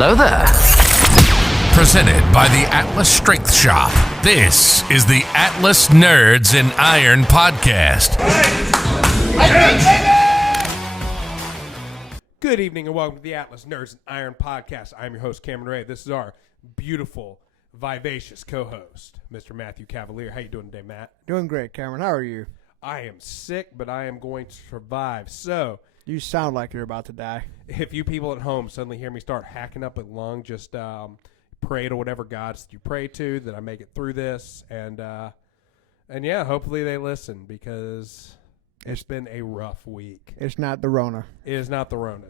Hello there. Presented by the Atlas Strength Shop. This is the Atlas Nerds in Iron podcast. Good evening and welcome to the Atlas Nerds in Iron podcast. I'm your host, Cameron Ray. This is our beautiful, vivacious co-host, Mr. Mathew Cavalier. How you doing today, Matt? Doing great, Cameron. How are you? I am sick, but I am going to survive. So, You sound like you're about to die. if you people at home suddenly hear me start hacking up a lung, just pray to whatever gods you pray to that I make it through this, and yeah, hopefully they listen because it's been a rough week. It's not the Rona. It is not the Rona.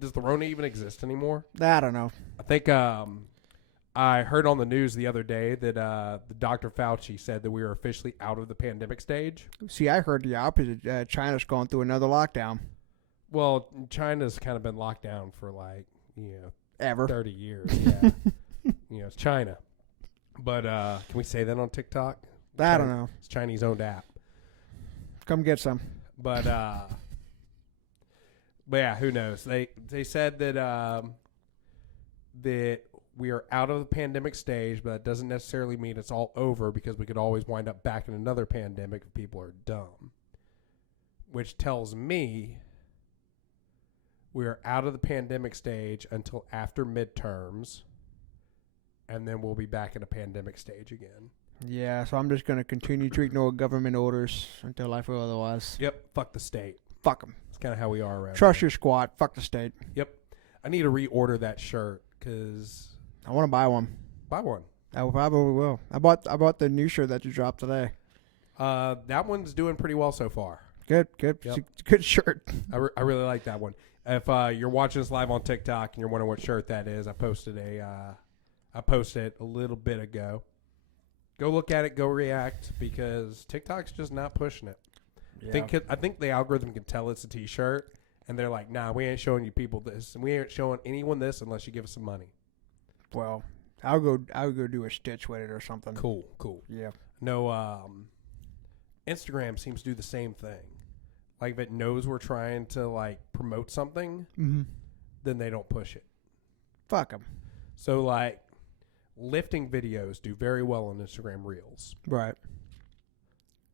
Does the Rona even exist anymore? I don't know. I think I heard on the news the other day that the Dr. Fauci said that we are officially out of the pandemic stage. See, I heard the opposite. China's going through another lockdown. Well, China's kind of been locked down for Ever. 30 years. Yeah. It's China. But can we say that on TikTok? I don't know. It's Chinese-owned app. Come get some. But yeah, who knows? They said that that we are out of the pandemic stage, but that doesn't necessarily mean it's all over because we could always wind up back in another pandemic if people are dumb. Which tells me we are out of the pandemic stage until after midterms, and then we'll be back in a pandemic stage again. Yeah, so I'm just going to continue to ignore government orders until I feel otherwise. Yep, fuck the state. Fuck them. That's kind of how we are around Trust here. your squad. Fuck the state. Yep. I need to reorder that shirt because I want to buy one. buy one. I probably will. I bought the new shirt that you dropped today. That one's doing pretty well so far. Good. Yep. It's a good shirt. I really like that one. If you're watching this live on TikTok and you're wondering what shirt that is, I posted it a little bit ago. Go look at it, go react, because TikTok's just not pushing it. Yeah. I think the algorithm can tell it's a T-shirt, and they're like, nah, we ain't showing you people this, and we ain't showing anyone this unless you give us some money. Well, I'll go do a stitch with it or something. Cool. Yeah. No, Instagram seems to do the same thing. Like, if it knows we're trying to, promote something, then they don't push it. Fuck them. So, lifting videos do very well on Instagram Reels. Right.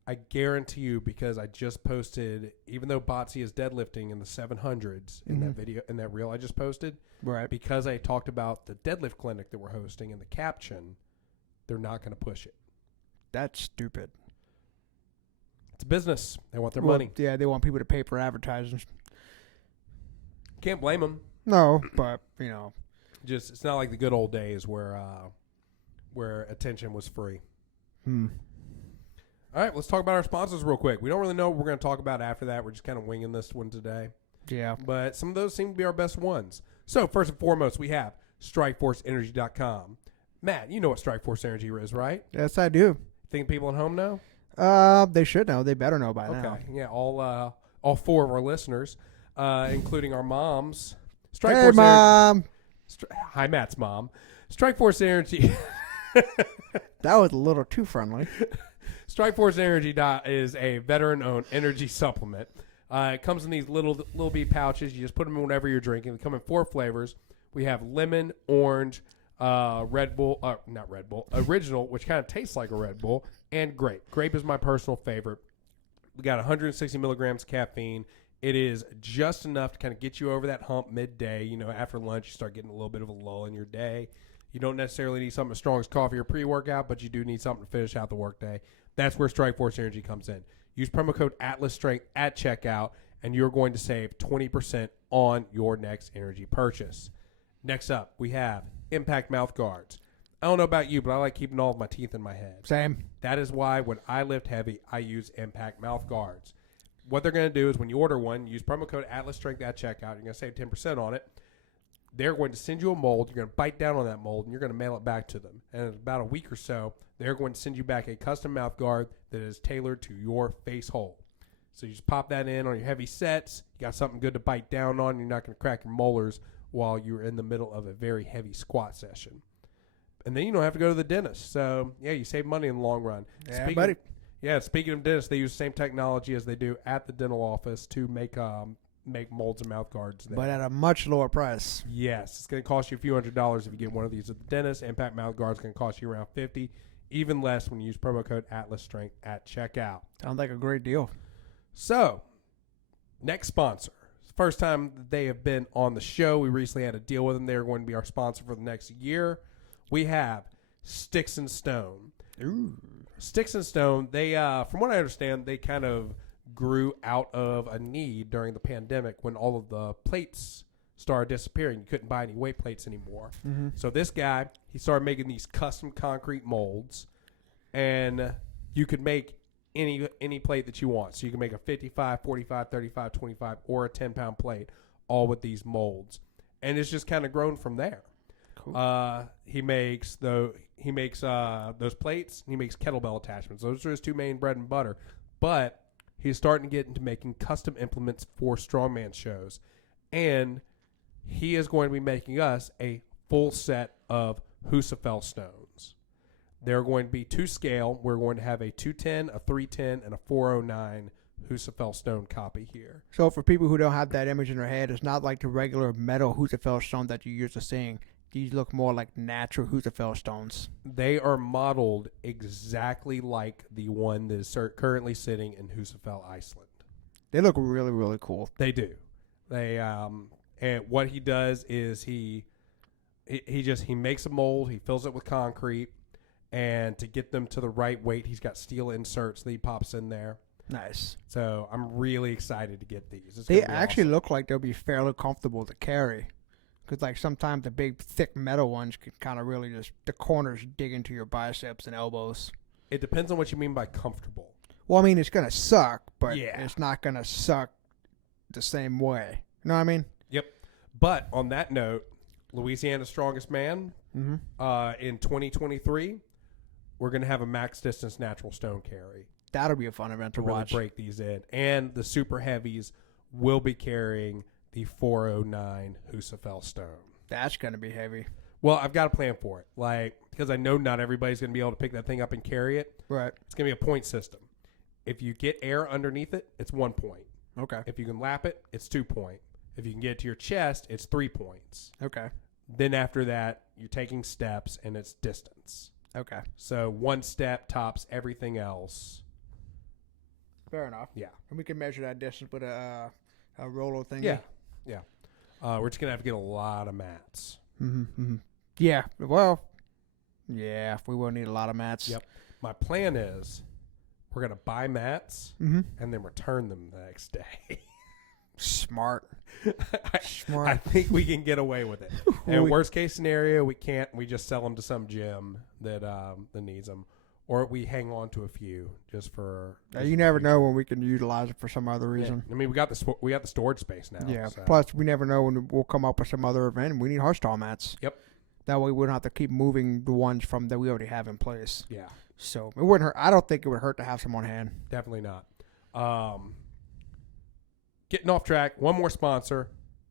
I guarantee you, because I just posted, even though Botsy is deadlifting in the 700s in that video, in that reel I just posted, Right. because I talked about the deadlift clinic that we're hosting in the caption, they're not going to push it. That's stupid. It's a business. They want their money. Yeah, they want people to pay for advertising. Can't blame them. No, but, Just it's not like the good old days where attention was free. All right, let's talk about our sponsors real quick. We don't really know what we're going to talk about after that. We're just kind of winging this one today. Yeah. But some of those seem to be our best ones. So first and foremost, we have StrikeforceEnergy.com. Matt, you know what Strikeforce Energy is, right? Yes, I do. Think people at home know? They should know. They better know by now. Okay. Yeah, all four of our listeners, including our moms. Hey, Mom. Hi, Matt's mom. Strikeforce Energy. That was a little too friendly. Strikeforce Energy Dot is a veteran-owned energy supplement. It comes in these little bee pouches. You just put them in whatever you're drinking. They come in 4 flavors. We have lemon, orange, Red Bull, not Red Bull, original, which kind of tastes like a Red Bull, and grape. Grape is my personal favorite. We got 160 milligrams caffeine. It is just enough to kind of get you over that hump midday. After lunch, you start getting a little bit of a lull in your day. You don't necessarily need something as strong as coffee or pre-workout, but you do need something to finish out the workday. That's where Strikeforce Energy comes in. Use promo code ATLASSTRENGTH at checkout, and you're going to save 20% on your next energy purchase. Next up, we have Impact Mouth Guards. I don't know about you, but I like keeping all of my teeth in my head. Same. That is why when I lift heavy, I use Impact Mouth Guards. What they're going to do is when you order one, use promo code ATLASSTRENGTH at checkout. You're going to save 10% on it. They're going to send you a mold. You're going to bite down on that mold, and you're going to mail it back to them. And in about a week or so, they're going to send you back a custom mouth guard that is tailored to your face hole. So you just pop that in on your heavy sets. You got something good to bite down on. You're not going to crack your molars while you're in the middle of a very heavy squat session. And then you don't have to go to the dentist. So, yeah, you save money in the long run. Yeah, buddy. Speaking of dentists, they use the same technology as they do at the dental office to make make molds and mouth guards there. But at a much lower price. Yes, it's going to cost you a few $100s if you get one of these at the dentist. Impact mouth guards going to cost you around $50, even less when you use promo code AtlasStrength at checkout. Sounds like a great deal. So, next sponsor. First time that they have been on the show. We recently had a deal with them. They're going to be our sponsor for the next year. We have Sticks and Stone. Ooh. Sticks and Stone, they, from what I understand, they kind of grew out of a need during the pandemic when all of the plates started disappearing. You couldn't buy any weight plates anymore. Mm-hmm. So this guy, he started making these custom concrete molds, and you could make any plate that you want. So you can make a 55, 45, 35, 25, or a 10-pound plate, all with these molds. And it's just kind of grown from there. Cool. He makes those plates. He makes kettlebell attachments. Those are his two main bread and butter. But he's starting to get into making custom implements for strongman shows. And he is going to be making us a full set of Husafell stones. They're going to be to scale. We're going to have a 210, a 310, and a 409 Husafell stone copy here. So for people who don't have that image in their head, it's not like the regular metal Husafell stone that you're used to seeing. These look more like natural Husafell stones. They are modeled exactly like the one that is currently sitting in Husafell, Iceland. They look really, really cool. They do. They and what he does is he makes a mold. He fills it with concrete. And to get them to the right weight, he's got steel inserts that he pops in there. Nice. So I'm really excited to get these. They actually look like they'll be fairly comfortable to carry. Because like sometimes the big, thick metal ones can kind of really just, the corners dig into your biceps and elbows. It depends on what you mean by comfortable. Well, I mean, it's going to suck, but yeah, it's not going to suck the same way. You know what I mean? Yep. But on that note, Louisiana's Strongest Man, in 2023... we're going to have a max distance natural stone carry. That'll be a fun event to watch. Really break these in. And the super heavies will be carrying the 409 Husafell stone. That's going to be heavy. Well, I've got a plan for it. Because I know not everybody's going to be able to pick that thing up and carry it. Right. It's going to be a point system. If you get air underneath it, it's 1 point. Okay. If you can lap it, it's 2 points. If you can get it to your chest, it's 3 points. Okay. Then after that, you're taking steps, and it's distance. Okay. So 1 step tops everything else. Fair enough. Yeah. And we can measure that distance with a roller thing. Yeah. Yeah. We're just going to have to get a lot of mats. Mm-hmm. Yeah. Well, yeah, we will need a lot of mats. Yep. My plan is we're going to buy mats and then return them the next day. Smart. Smart. I think we can get away with it. And worst case scenario, we can't. We just sell them to some gym that needs them, or we hang on to a few just for. You never know when we can utilize it for some other reason. Yeah. I mean, we got the storage space now. Yeah. So. Plus, we never know when we'll come up with some other event. And we need hardstyle mats. Yep. That way, we don't have to keep moving the ones from that we already have in place. Yeah. So it wouldn't hurt. I don't think it would hurt to have some on hand. Definitely not. Getting off track, one more sponsor,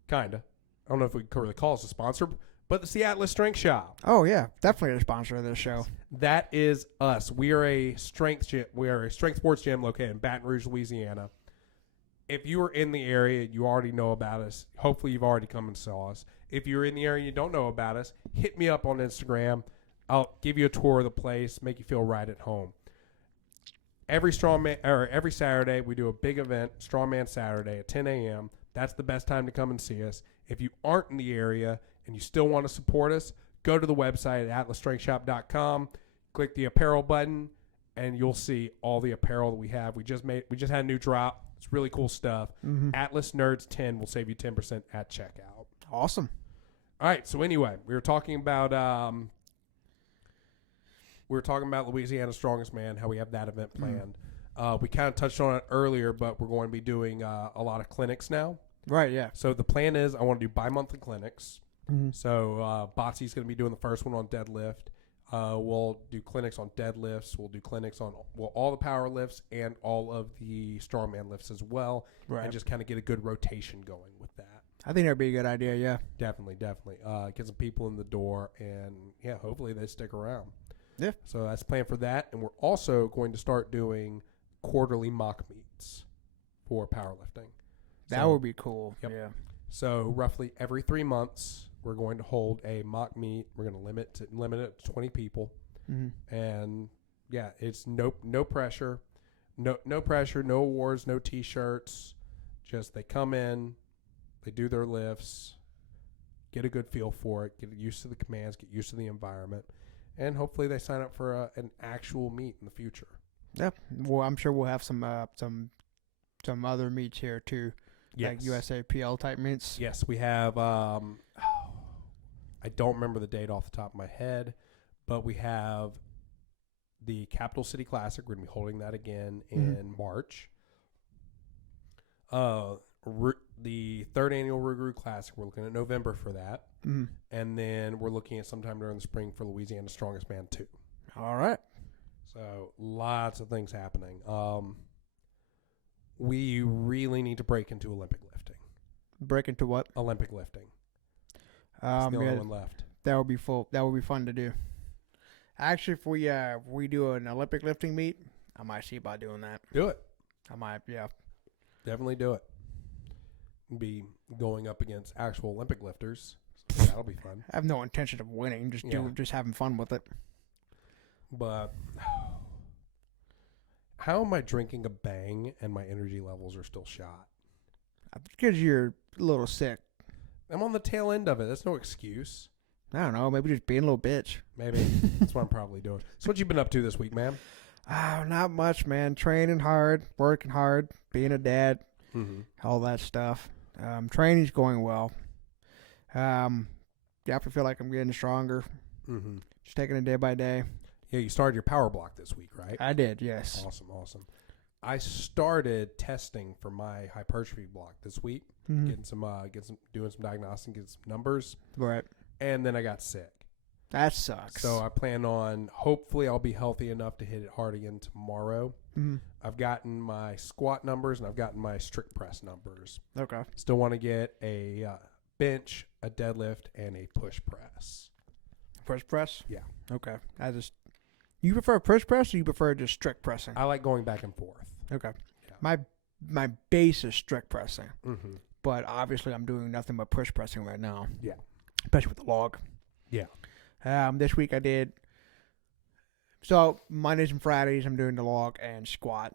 kind of. I don't know if we can really call us a sponsor, but it's the Atlas Strength Shop. Oh, yeah. Definitely a sponsor of this show. That is us. We are a strength gym. We are a strength sports gym located in Baton Rouge, Louisiana. If you are in the area, you already know about us. Hopefully, you've already come and saw us. If you're in the area and you don't know about us, hit me up on Instagram. I'll give you a tour of the place, make you feel right at home. Every Saturday, we do a big event, Strongman Saturday at 10 a.m. That's the best time to come and see us. If you aren't in the area and you still want to support us, go to the website at atlasstrengthshop.com, click the apparel button, and you'll see all the apparel that we have. We just had a new drop. It's really cool stuff. Atlas Nerds 10 will save you 10% at checkout. Awesome. All right. So anyway, we were talking about Louisiana's Strongest Man, how we have that event planned. We kind of touched on it earlier, but we're going to be doing a lot of clinics now. Right, yeah. So the plan is I want to do bi-monthly clinics. So Botsy's going to be doing the first one on deadlift. We'll do clinics on deadlifts. We'll do clinics on all the power lifts and all of the strongman lifts as well. Right. And just kind of get a good rotation going with that. I think that'd be a good idea, yeah. Definitely. Get some people in the door, and, yeah, hopefully they stick around. Yeah. So that's the plan for that. And we're also going to start doing quarterly mock meets for powerlifting. That would be cool. Yep. Yeah. So roughly every 3 months, we're going to hold a mock meet. We're going to limit it to 20 people. Mm-hmm. And yeah, it's no pressure. No pressure, no awards, no T-shirts. Just they come in, they do their lifts, get a good feel for it, get used to the commands, get used to the environment, and hopefully they sign up for an actual meet in the future. Yep. Well, I'm sure we'll have some other meets here too, like USAPL type meets. Yes, we have. I don't remember the date off the top of my head, but we have the Capital City Classic. We're going to be holding that again in March. The third annual Rugru Classic, we're looking at November for that. Mm-hmm. And then we're looking at sometime during the spring for Louisiana Strongest Man 2. All right. So lots of things happening. We really need to break into Olympic lifting. Break into what? Olympic lifting. That's the only one left. That would be full. That would be fun to do. Actually, if we do an Olympic lifting meet, I might see about doing that. Do it. I might, yeah. Definitely do it. Be going up against actual Olympic lifters. So that'll be fun. I have no intention of winning. Just having fun with it. But how am I drinking a Bang and my energy levels are still shot? Because you're a little sick. I'm on the tail end of it. That's no excuse. I don't know. Maybe just being a little bitch. Maybe. That's what I'm probably doing. So what you been up to this week, man? Oh, not much, man. Training hard, working hard, being a dad, all that stuff. Training's going well. Definitely feel like I'm getting stronger. Just taking it day by day. Yeah, you started your power block this week, right? I did, yes. Awesome. I started testing for my hypertrophy block this week, doing some diagnostic, getting some numbers. Right. And then I got sick. That sucks. So I plan on, hopefully I'll be healthy enough to hit it hard again tomorrow. I've gotten my squat numbers and I've gotten my strict press numbers. Okay. Still want to get a bench, a deadlift, and a push press. Push press? Yeah. Okay. You prefer push press or you prefer just strict pressing? I like going back and forth. Okay. Yeah. My base is strict pressing. But obviously I'm doing nothing but push pressing right now. Yeah. Especially with the log. Yeah. This week I did. So Mondays and Fridays I'm doing the log and squat.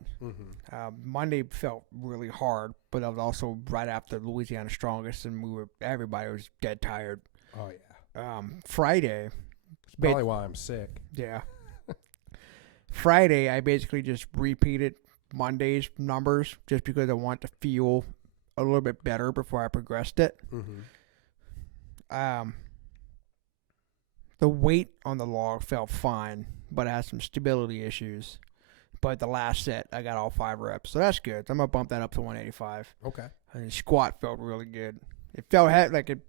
Monday felt really hard, but that was also right after Louisiana Strongest, and everybody was dead tired. Oh yeah. Friday. Probably why I'm sick. Yeah. Friday I basically just repeated Monday's numbers just because I want to feel a little bit better before I progressed it. The weight on the log felt fine, but I had some stability issues. But the last set, I got all 5 reps, so that's good. I'm gonna bump that up to 185. Okay. And the squat felt really good. It felt like it,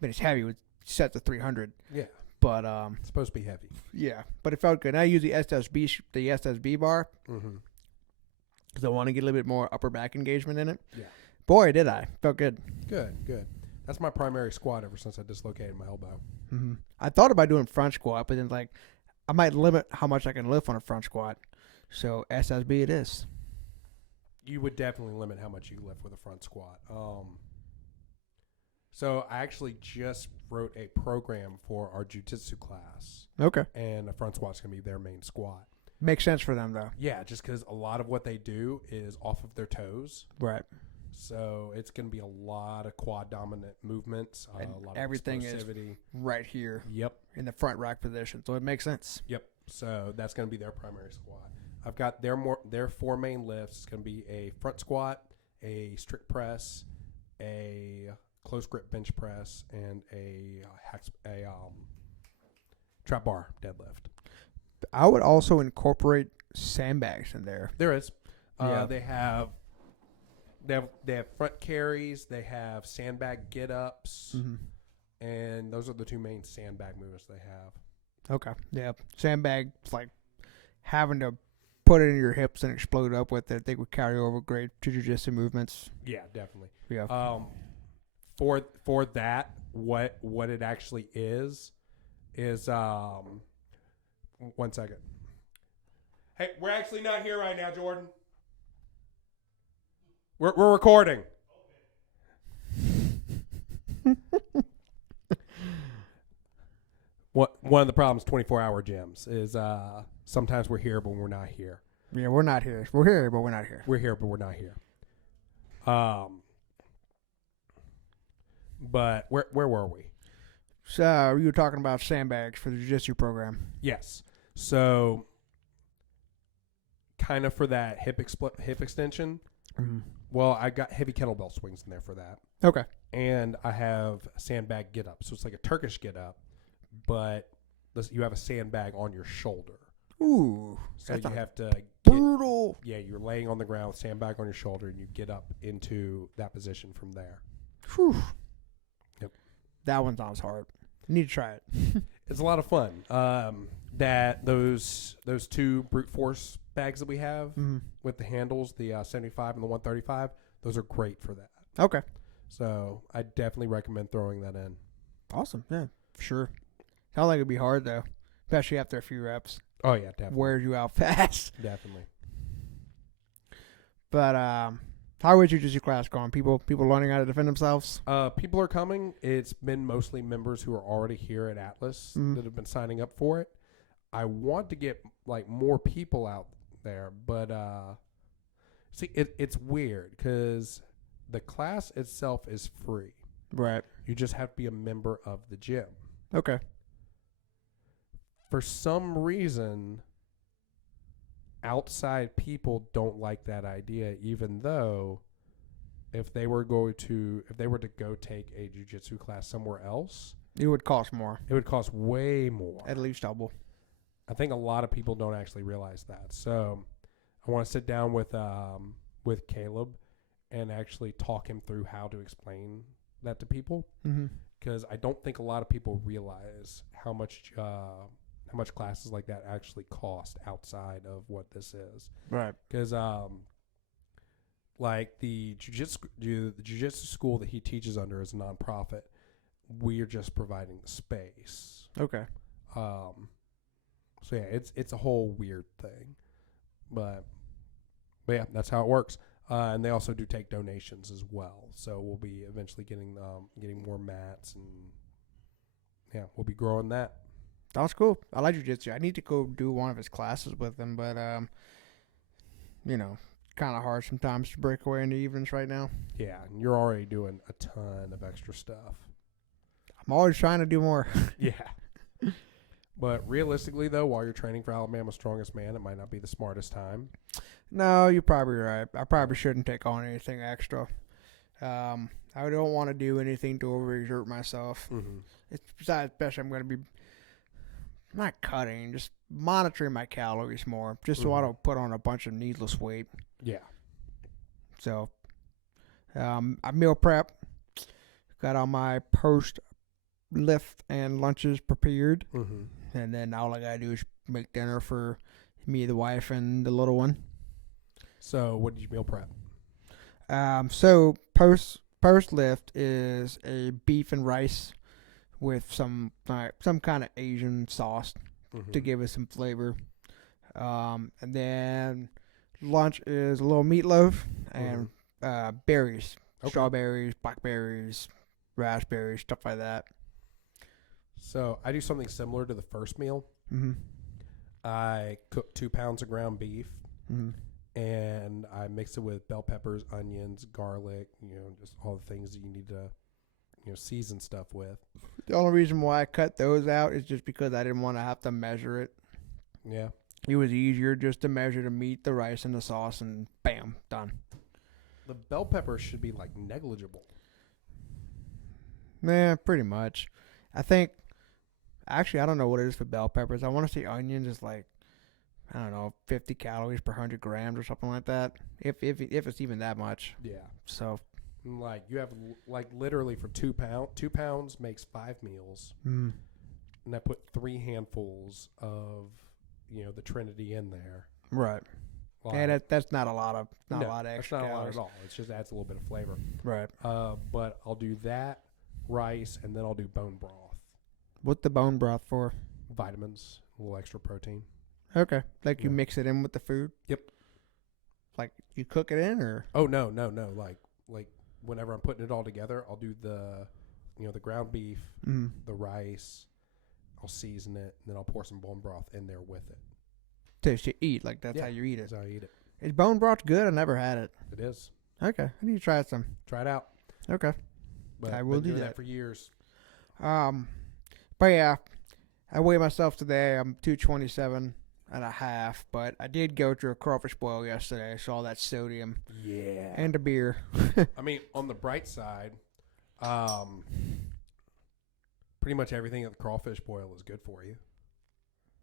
but it's heavy. It was set to 300. Yeah. But It's supposed to be heavy. yeah, but it felt good. And I use the SSB bar because I want to get a little bit more upper back engagement in it. Yeah. Boy, did I! Felt good. Good. That's my primary squat ever since I dislocated my elbow. I thought about doing front squat, but then I might limit how much I can lift on a front squat. So SSB it is. You would definitely limit how much you lift with a front squat. So I actually just wrote a program for our jiu-jitsu class. Okay. And a front squat's going to be their main squat. Makes sense for them, though. Yeah, just because a lot of what they do is off of their toes. Right. So it's going to be a lot of quad dominant movements, And a lot everything of explosivity. is right here. Yep. In the front rack position, so it makes sense. Yep. So that's going to be their primary squat. I've got their 4 main lifts. It's going to be a front squat, a strict press, a close grip bench press, and a trap bar deadlift. I would also incorporate sandbags in there. There is. Yeah. They have front carries. They have sandbag get ups, and those are the 2 main sandbag movements they have. Okay. Yeah. Sandbag, like having to put it in your hips and explode up with it. They would carry over great to jiu-jitsu movements. Yeah, definitely. Yeah. For that, what it actually is 1 second. Hey, we're actually not here right now, Jordan. We're recording. One of the problems 24-hour gyms is sometimes we're here but we're not here. Yeah, we're not here. We're here, but we're not here. We're here but we're not here. But where were we? So you were talking about sandbags for the jiu-jitsu program. Yes. So kind of for that hip extension. Mm-hmm. Well, I got heavy kettlebell swings in there for that. Okay. And I have a sandbag get up. So it's like a Turkish get up, but you have a sandbag on your shoulder. Ooh. So you have to brutal. Yeah, you're laying on the ground with sandbag on your shoulder, and you get up into that position from there. Whew. Yep. That one sounds hard. Need to try it. It's a lot of fun. Those two brute force bags that we have with the handles, the 75 and the 135, those are great for that. Okay. So I definitely recommend throwing that in. Awesome. Yeah, sure. Sounds like it'd be hard though, especially after a few reps. Oh yeah, definitely. Wears you out fast. Definitely. But how is your jiu-jitsu class going? People learning how to defend themselves? People are coming. It's been mostly members who are already here at Atlas that have been signing up for it. I want to get like more people out there, but see, it's weird because the class itself is free. Right. You just have to be a member of the gym. Okay. For some reason, outside people don't like that idea, even though if they were to go take a jiu-jitsu class somewhere else, it would cost more. It would cost way more. At least double. I think a lot of people don't actually realize that. So I want to sit down with Caleb and actually talk him through how to explain that to people, because I don't think a lot of people realize how much classes like that actually cost outside of what this is. Right. Because like the jiu-jitsu school that he teaches under is a nonprofit. We're just providing the space. Okay. So yeah, it's a whole weird thing, but yeah, that's how it works. And they also do take donations as well. So we'll be eventually getting more mats, and yeah, we'll be growing that. That's cool. I like jiu-jitsu. I need to go do one of his classes with him, but kind of hard sometimes to break away in the evenings right now. Yeah, and you're already doing a ton of extra stuff. I'm always trying to do more. Yeah. But realistically, though, while you're training for Alabama's Strongest Man, it might not be the smartest time. No, you're probably right. I probably shouldn't take on anything extra. I don't want to do anything to overexert myself. Mm-hmm. Especially I'm going to be not cutting, just monitoring my calories more, just so I don't put on a bunch of needless weight. Yeah. So, I meal prep. Got all my post-lift and lunches prepared. Mm-hmm. And then all I got to do is make dinner for me, the wife, and the little one. So what did you meal prep? So post-lift is a beef and rice with some kind of Asian sauce to give it some flavor. And then lunch is a little meatloaf and berries. Okay. Strawberries, blackberries, raspberries, stuff like that. So I do something similar to the first meal. Mm-hmm. I cook 2 pounds of ground beef, and I mix it with bell peppers, onions, garlic, just all the things that you need to, season stuff with. The only reason why I cut those out is just because I didn't want to have to measure it. Yeah. It was easier just to measure the meat, the rice, and the sauce, and bam, done. The bell peppers should be, negligible. Yeah, pretty much. I think, actually, I don't know what it is for bell peppers. I want to say onions is 50 calories per 100 grams or something like that. If it's even that much. Yeah. So. You have, literally for 2 pounds makes 5 meals. Mm. And I put 3 handfuls of, the Trinity in there. Right. And that's not a lot of a lot of extra that's not calories. a lot at all. It just adds a little bit of flavor. Right. But I'll do that, rice, and then I'll do bone broth. What's the bone broth for? Vitamins, a little extra protein. Okay. You mix it in with the food? Yep. You cook it in, or? Oh, no. Like whenever I'm putting it all together, I'll do the the ground beef, the rice. I'll season it, and then I'll pour some bone broth in there with it. To eat, like that's how you eat it. That's how I eat it. Is bone broth good? I never had it. It is. Okay, I need to try some. Try it out. Okay, But I I've will been do doing that for years. But yeah, I weigh myself today. I'm 227.5, but I did go to a crawfish boil yesterday. I saw that sodium. Yeah. And a beer. I mean, on the bright side, pretty much everything at the crawfish boil is good for you.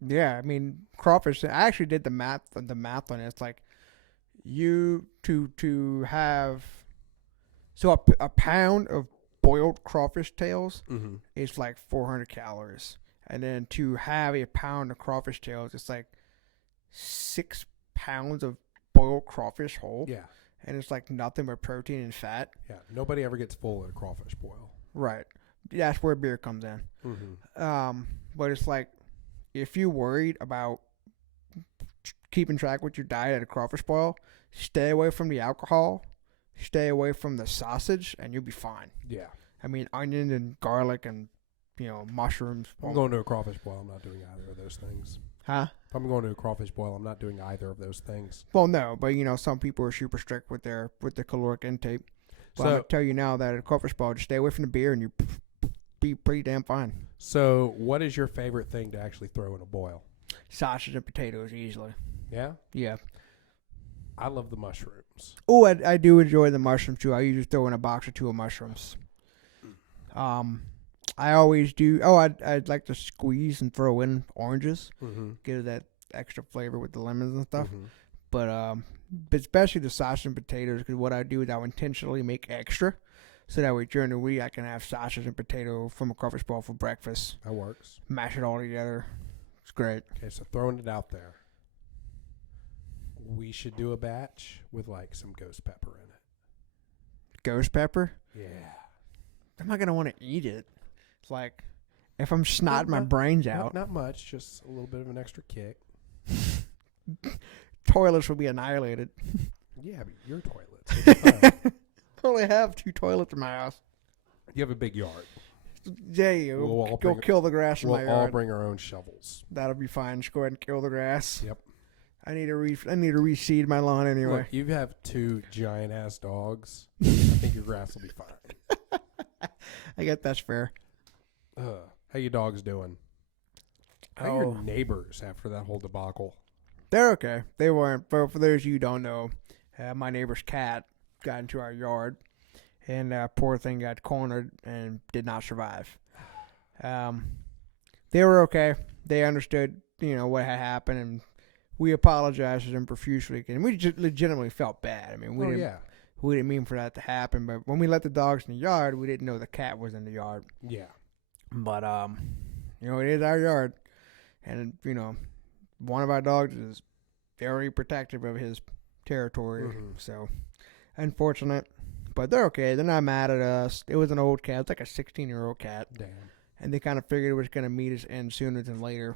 Yeah, I mean crawfish. I actually did the math on it. It's like you to have a pound of boiled crawfish tails is like 400 calories, and then to have a pound of crawfish tails, it's like 6 pounds of boiled crawfish whole. Yeah, and it's like nothing but protein and fat. Yeah, nobody ever gets full at a crawfish boil. Right, that's where beer comes in. But it's like if you're worried about keeping track with your diet at a crawfish boil, stay away from the alcohol, stay away from the sausage, and you'll be fine. Yeah. I mean, onion and garlic and, mushrooms. If I'm going to a crawfish boil, I'm not doing either of those things. Huh? If I'm going to a crawfish boil, I'm not doing either of those things. Well, no, but, some people are super strict with their caloric intake. But I'm going to tell you now that at a crawfish boil, just stay away from the beer and you be pretty damn fine. So what is your favorite thing to actually throw in a boil? Sausage and potatoes, easily. Yeah? Yeah. I love the mushrooms. Oh, I do enjoy the mushrooms, too. I usually throw in a box or two of mushrooms. I always do. Oh, I'd like to squeeze and throw in oranges. Get it that extra flavor with the lemons and stuff. But especially the sausage and potatoes, because what I do is I'll intentionally make extra, so that way during the week I can have sausage and potato from a crawfish boil for breakfast. That works. Mash it all together. It's great. Okay, so throwing it out there. We should do a batch with like some ghost pepper in it. Ghost pepper? Yeah. I'm not going to want to eat it. It's like, if I'm snotting my brains out. Not much, just a little bit of an extra kick. Toilets will be annihilated. Yeah, but your toilets. I only have 2 toilets in my house. You have a big yard. Yeah, you go kill the grass in my yard. We'll all bring our own shovels. That'll be fine. Just go ahead and kill the grass. Yep. I need to reseed my lawn anyway. Look, you have 2 giant ass dogs. I think your grass will be fine. I guess that's fair. How you dogs doing? How are your neighbors after that whole debacle? They're okay. They weren't. For those of you who don't know, my neighbor's cat got into our yard, and poor thing got cornered and did not survive. They were okay. They understood, what had happened, and we apologized to them profusely. And we just legitimately felt bad. I mean, we didn't mean for that to happen. But when we let the dogs in the yard, we didn't know the cat was in the yard. Yeah. But it is our yard, and one of our dogs is very protective of his territory. So, unfortunate, but they're okay. They're not mad at us. It was an old cat. It's like a 16-year-old cat. Damn. And they kind of figured it was going to meet its end sooner than later.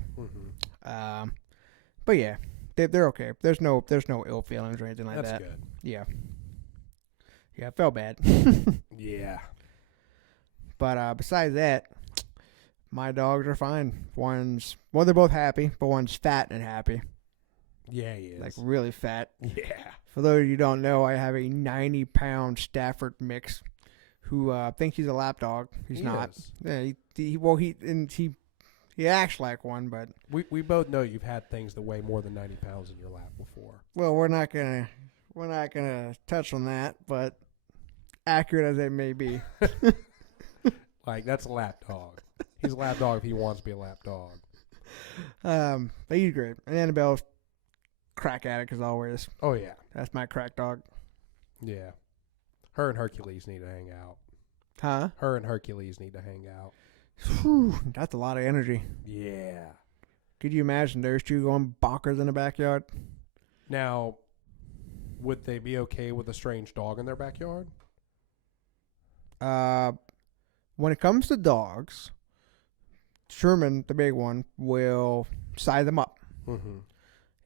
But yeah, they're okay. There's no ill feelings or anything like that. That's good. Yeah. Yeah, I felt bad. Yeah. But besides that, my dogs are fine. They're both happy, but one's fat and happy. Yeah, he is. Like really fat. Yeah. For those of you who don't know, I have a 90-pound Stafford mix who thinks he's a lap dog. He's not. Is. Yeah, he acts like one, but we both know you've had things that weigh more than 90 pounds in your lap before. Well, we're not gonna touch on that, but accurate as it may be. Like, that's a lap dog. He's a lap dog if he wants to be a lap dog. But he's great. And Annabelle's crack addict as always. Oh, yeah. That's my crack dog. Yeah. Her and Hercules need to hang out. Huh? Her and Hercules need to hang out. Whew, that's a lot of energy. Yeah. Could you imagine those two going bonkers in the backyard? Now, would they be okay with a strange dog in their backyard? When it comes to dogs, Sherman, the big one, will size them up.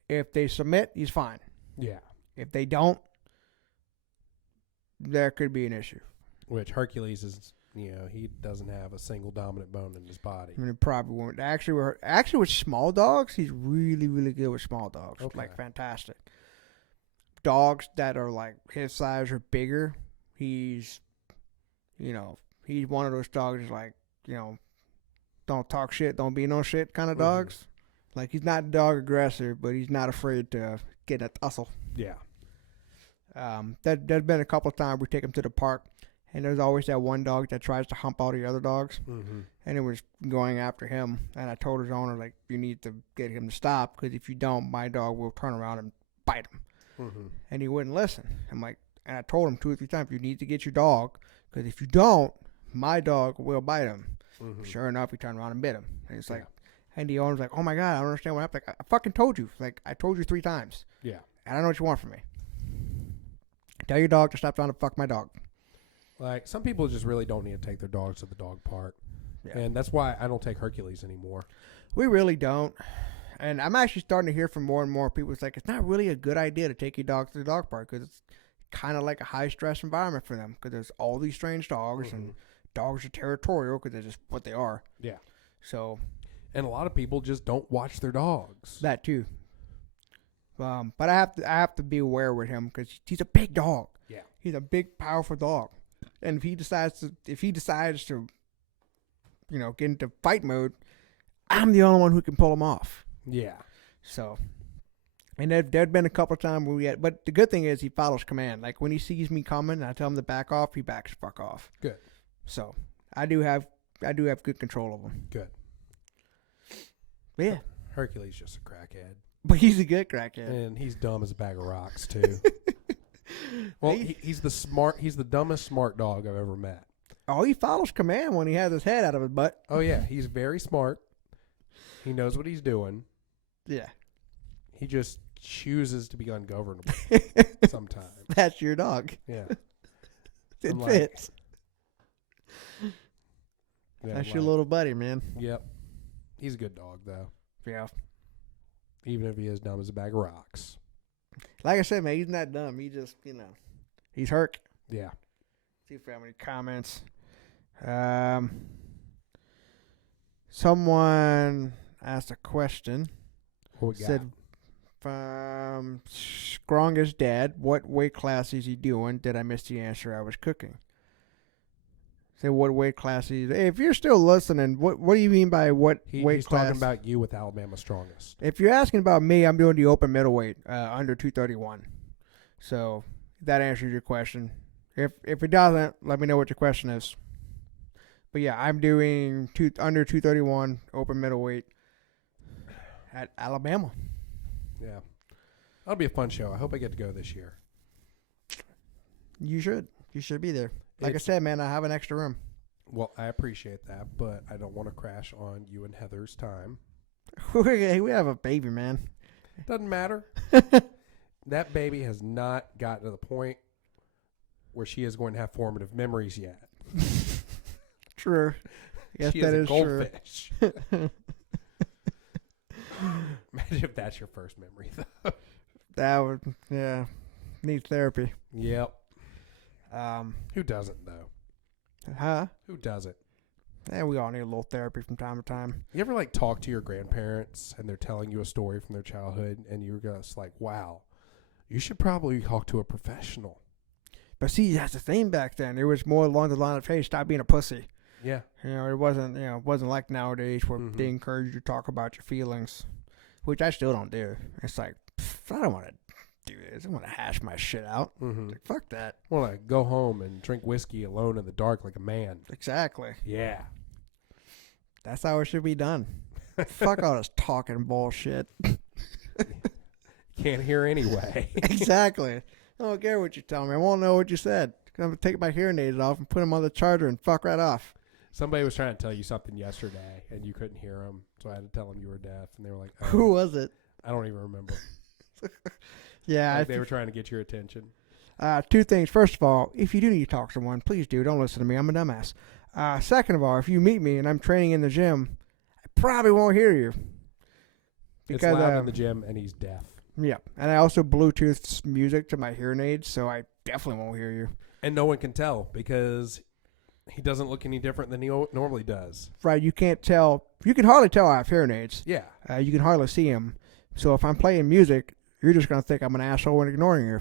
If they submit, he's fine. Yeah. If they don't, there could be an issue. Which Hercules is he doesn't have a single dominant bone in his body. I mean, it probably won't. Actually, with small dogs, he's really, really good with small dogs. Okay. Like, fantastic. Dogs that are, like, his size or bigger, he's one of those dogs that's like, don't talk shit, don't be no shit kind of dogs. Like, he's not dog aggressive, but he's not afraid to get a tussle. Yeah. There's been a couple of times we take him to the park, and there's always that one dog that tries to hump all the other dogs, and it was going after him. And I told his owner, like, you need to get him to stop, because if you don't, my dog will turn around and bite him. And he wouldn't listen. And I told him 2 or 3 times, you need to get your dog, because if you don't, my dog will bite him. Sure enough, he turned around and bit him. And it's like, and the owner's like, oh my God, I don't understand what happened. Like, I fucking told you. Like, I told you 3 times. Yeah. And I know what you want from me. Tell your dog to stop trying to fuck my dog. Like, some people just really don't need to take their dogs to the dog park. Yeah. And that's why I don't take Hercules anymore. We really don't. And I'm actually starting to hear from more and more people. It's like, it's not really a good idea to take your dog to the dog park, because it's kind of like a high-stress environment for them, because there's all these strange dogs, and dogs are territorial because that's just what they are. Yeah. So. And a lot of people just don't watch their dogs. That too. But I have to be aware with him, because he's a big dog. Yeah. He's a big, powerful dog. And if he decides to, get into fight mode, I'm the only one who can pull him off. Yeah. So, and there'd been a couple of times where but the good thing is he follows command. Like, when he sees me coming and I tell him to back off, he backs the fuck off. Good. So, I do have good control of him. Good. But yeah. Hercules just a crackhead. But he's a good crackhead. And he's dumb as a bag of rocks, too. Well, he's the dumbest smart dog I've ever met. Oh, he follows command when he has his head out of his butt. Oh, yeah. He's very smart. He knows what he's doing. Yeah. He just chooses to be ungovernable sometimes. That's your dog. Yeah. It fits. Yeah, that's your little buddy, man. Yep. He's a good dog, though. Yeah. Even if he is dumb as a bag of rocks. Like I said, man, he's not dumb. He just, he's Herc. Yeah. See if we have any comments. Someone asked a question. What we got? Said, strongest dad, what weight class is he doing? Did I miss the answer? I was cooking. Say what weight class is he? Hey, if you're still listening, what do you mean by what weight he's class? Talking about you with Alabama Strongest. If you're asking about me, I'm doing the open middleweight, under 231. So that answers your question. If it doesn't, let me know what your question is. But yeah, I'm doing under 231 open middleweight at Alabama. Yeah. That'll be a fun show. I hope I get to go this year. You should. You should be there. Like I said, man, I have an extra room. Well, I appreciate that, but I don't want to crash on you and Heather's time. We have a baby, man. Doesn't matter. That baby has not gotten to the point where she is going to have formative memories yet. True. Yes, she that is is a goldfish. true. Imagine if that's your first memory, though. That would, yeah, needs therapy. Yep. Who doesn't, though? Huh? Who doesn't? Yeah, we all need a little therapy from time to time. You ever, talk to your grandparents and they're telling you a story from their childhood and you're just like, wow, you should probably talk to a professional. But see, that's the thing back then. It was more along the line of, hey, stop being a pussy. Yeah. It wasn't like nowadays where they encourage you to talk about your feelings, which I still don't do. It's like, I don't want to do this. I want to hash my shit out. Like, fuck that. Well, go home and drink whiskey alone in the dark like a man. Exactly. Yeah. That's how it should be done. Fuck all this talking bullshit. Can't hear anyway. Exactly. I don't care what you tell me. I won't know what you said. I'm going to take my hearing aids off and put them on the charger and fuck right off. Somebody was trying to tell you something yesterday, and you couldn't hear them, so I had to tell them you were deaf, and they were like, oh. Who was it? I don't even remember. Yeah. They were trying to get your attention. 2 things. First of all, if you do need to talk to someone, please do. Don't listen to me. I'm a dumbass. Second of all, if you meet me and I'm training in the gym, I probably won't hear you. Because, it's loud in the gym, and he's deaf. Yeah. And I also Bluetooth music to my hearing aids, so I definitely won't hear you. And no one can tell because He doesn't look any different than he normally does. Right, you can't tell. You can hardly tell I have hearing aids. Yeah. You can hardly see him. So if I'm playing music, you're just going to think I'm an asshole and ignoring you.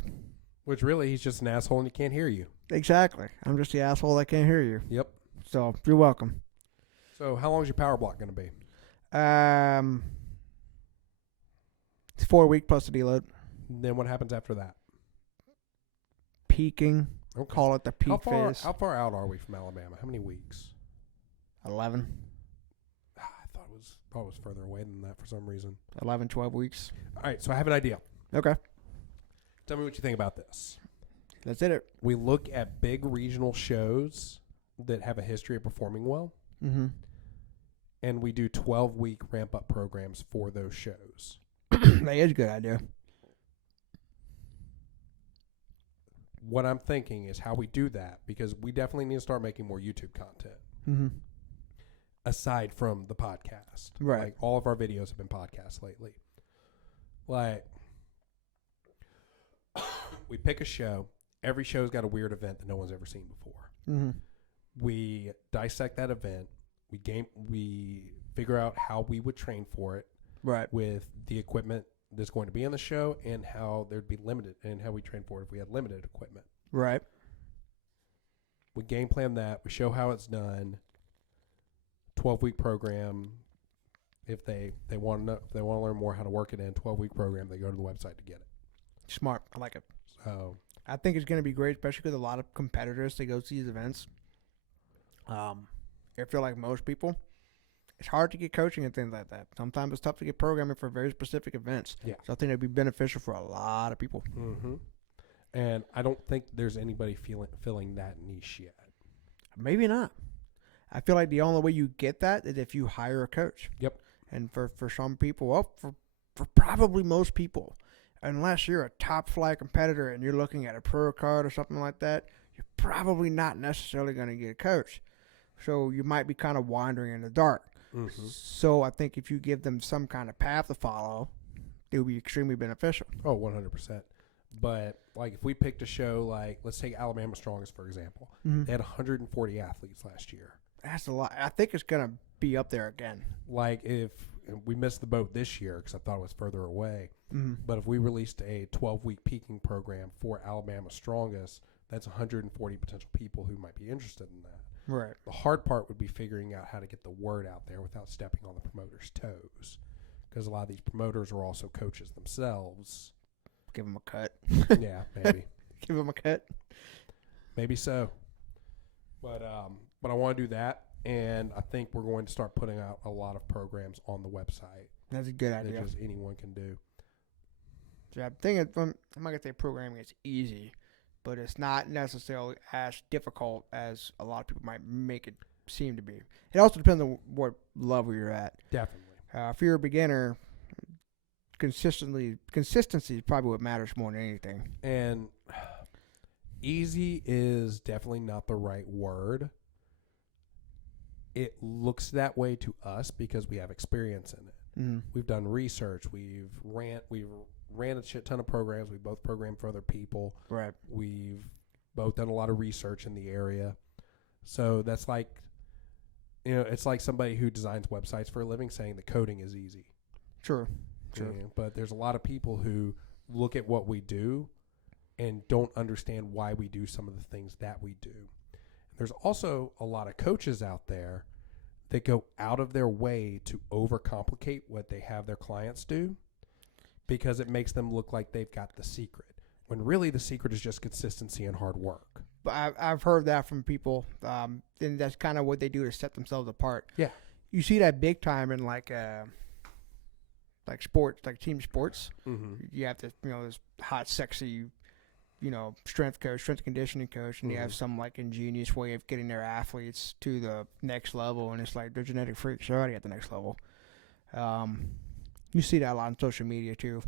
Which really, he's just an asshole and he can't hear you. Exactly. I'm just the asshole that can't hear you. Yep. So you're welcome. So how long is your power block going to be? It's 4 weeks plus the deload. Then what happens after that? Peaking. Okay. Call it the peak phase. How far out are we from Alabama? How many weeks? 11. I thought it was further away than that for some reason. 11, 12 weeks. All right, so I have an idea. Okay. Tell me what you think about this. That's it. We look at big regional shows that have a history of performing well, Mm-hmm. and we do 12-week ramp-up programs for those shows. That is a good idea. What I'm thinking is how we do that, because we definitely need to start making more YouTube content. Mm-hmm. Aside from the podcast. Right. Like, all of our videos have been podcasts lately. Like, we pick a show. Every show's got a weird event that no one's ever seen before. Mm-hmm. We dissect that event. We figure out how we would train for it. Right. With the equipment that's going to be in the show, and how there'd be limited, and how we train for it if we had limited equipment. Right. We game plan that. We show how it's done. 12-week program. If they want to learn more how to work it in, 12-week program, they go to the website to get it. Smart. I like it. So I think it's going to be great, especially because a lot of competitors, they go to these events. I feel like most people, it's hard to get coaching and things like that. Sometimes it's tough to get programming for very specific events. Yeah. So I think it'd be beneficial for a lot of people. mm-hmm. And I don't think there's anybody filling that niche yet. Maybe not. I feel like the only way you get that is if you hire a coach. Yep. And for some people, well, for probably most people, unless you're a top flight competitor and you're looking at a pro card or something like that, you're probably not necessarily going to get a coach. So you might be kind of wandering in the dark. Mm-hmm. So I think if you give them some kind of path to follow, it would be extremely beneficial. Oh, 100%. But, like, if we picked a show like, let's take Alabama Strongest, for example. Mm-hmm. They had 140 athletes last year. That's a lot. I think it's going to be up there again. Like, if we missed the boat this year because I thought it was further away. Mm-hmm. But if we released a 12-week peaking program for Alabama Strongest, that's 140 potential people who might be interested in that. Right. The hard part would be figuring out how to get the word out there without stepping on the promoter's toes. Because a lot of these promoters are also coaches themselves. Give them a cut. Yeah, maybe. Give them a cut. Maybe so. But I want to do that, and I think we're going to start putting out a lot of programs on the website. That's a good That idea. just anyone can do. Yeah, I'm thinking, I'm not going to say programming is easy, but it's not necessarily as difficult as a lot of people might make it seem to be. It also depends on what level you're at. Definitely. If you're a beginner, consistency is probably what matters more than anything. And easy is definitely not the right word. It looks that way to us because we have experience in it. Mm-hmm. We've done research. We've ran a shit ton of programs. We both programmed for other people. Right. We've both done a lot of research in the area. So that's like, it's like somebody who designs websites for a living saying that coding is easy. True. But there's a lot of people who look at what we do and don't understand why we do some of the things that we do. There's also a lot of coaches out there that go out of their way to overcomplicate what they have their clients do because it makes them look like they've got the secret, when really the secret is just consistency and hard work. But I've heard that from people, and that's kind of what they do to set themselves apart. Yeah. You see that big time in like sports, like team sports. Mm-hmm. You have this, this hot, sexy, strength coach, strength conditioning coach, and Mm-hmm. they have some like ingenious way of getting their athletes to the next level, and it's like they're genetic freaks. They're already at the next level. You see that a lot on social media too.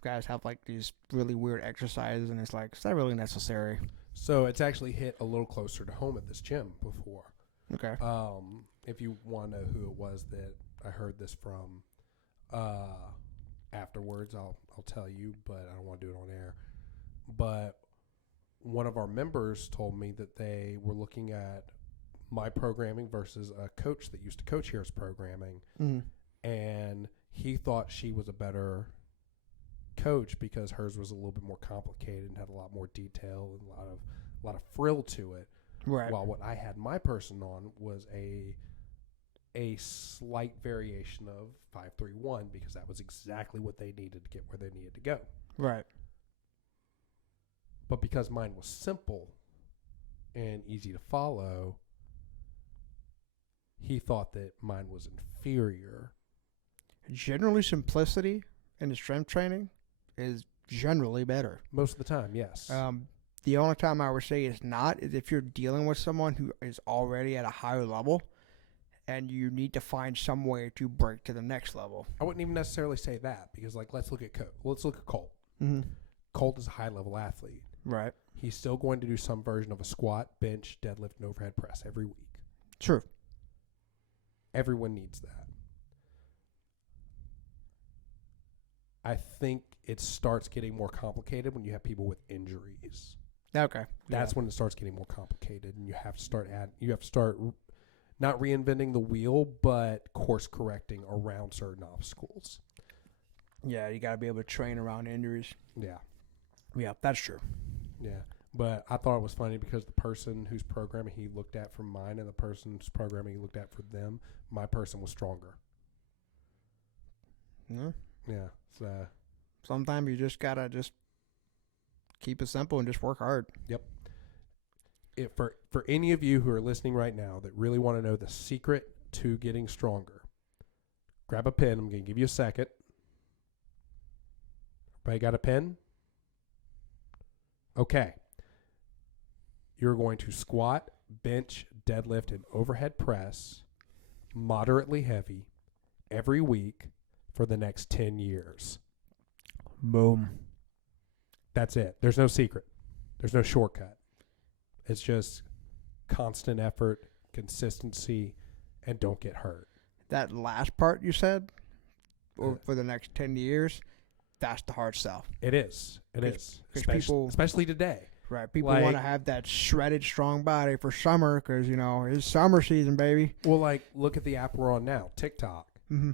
Guys have like these really weird exercises, and it's like, is that really necessary? So it's actually hit a little closer to home at this gym before. Okay. If you want to know who it was that I heard this from, afterwards, I'll tell you, but I don't want to do it on air. But one of our members told me that they were looking at my programming versus a coach that used to coach here's programming, and he thought she was a better coach because hers was a little bit more complicated and had a lot more detail and a lot of frill to it. Right. While what I had my person on was a slight variation of 531 because that was exactly what they needed to get where they needed to go. Right. But because mine was simple and easy to follow, he thought that mine was inferior. Generally, simplicity in the strength training is generally better. Most of the time, yes. The only time I would say it's not is if you're dealing with someone who is already at a higher level and you need to find some way to break to the next level. I wouldn't even necessarily say that because, like, let's look at Colt. Mm-hmm. Colt is a high-level athlete. Right. He's still going to do some version of a squat, bench, deadlift, and overhead press every week. True. Everyone needs that. I think it starts getting more complicated when you have people with injuries. Okay. That's when it starts getting more complicated, and you have to start not reinventing the wheel, but course correcting around certain obstacles. Yeah, you got to be able to train around injuries. Yeah. Yeah, that's true. Yeah. But I thought it was funny because the person whose programming he looked at for mine and the person's programming he looked at for them, my person was stronger. Yeah. Yeah. So sometimes you just got to keep it simple and just work hard. Yep. For any of you who are listening right now that really want to know the secret to getting stronger, grab a pen. I'm going to give you a second. Everybody got a pen? Okay. You're going to squat, bench, deadlift, and overhead press moderately heavy every week for the next 10 years. Boom. That's it. There's no secret. There's no shortcut. It's just constant effort, consistency, and don't get hurt. That last part you said, or for the next 10 years, that's the hard sell. It is. It is. Especially today. Right. People want to have that shredded, strong body for summer because, it's summer season, baby. Well, look at the app we're on now, TikTok. Mm-hmm.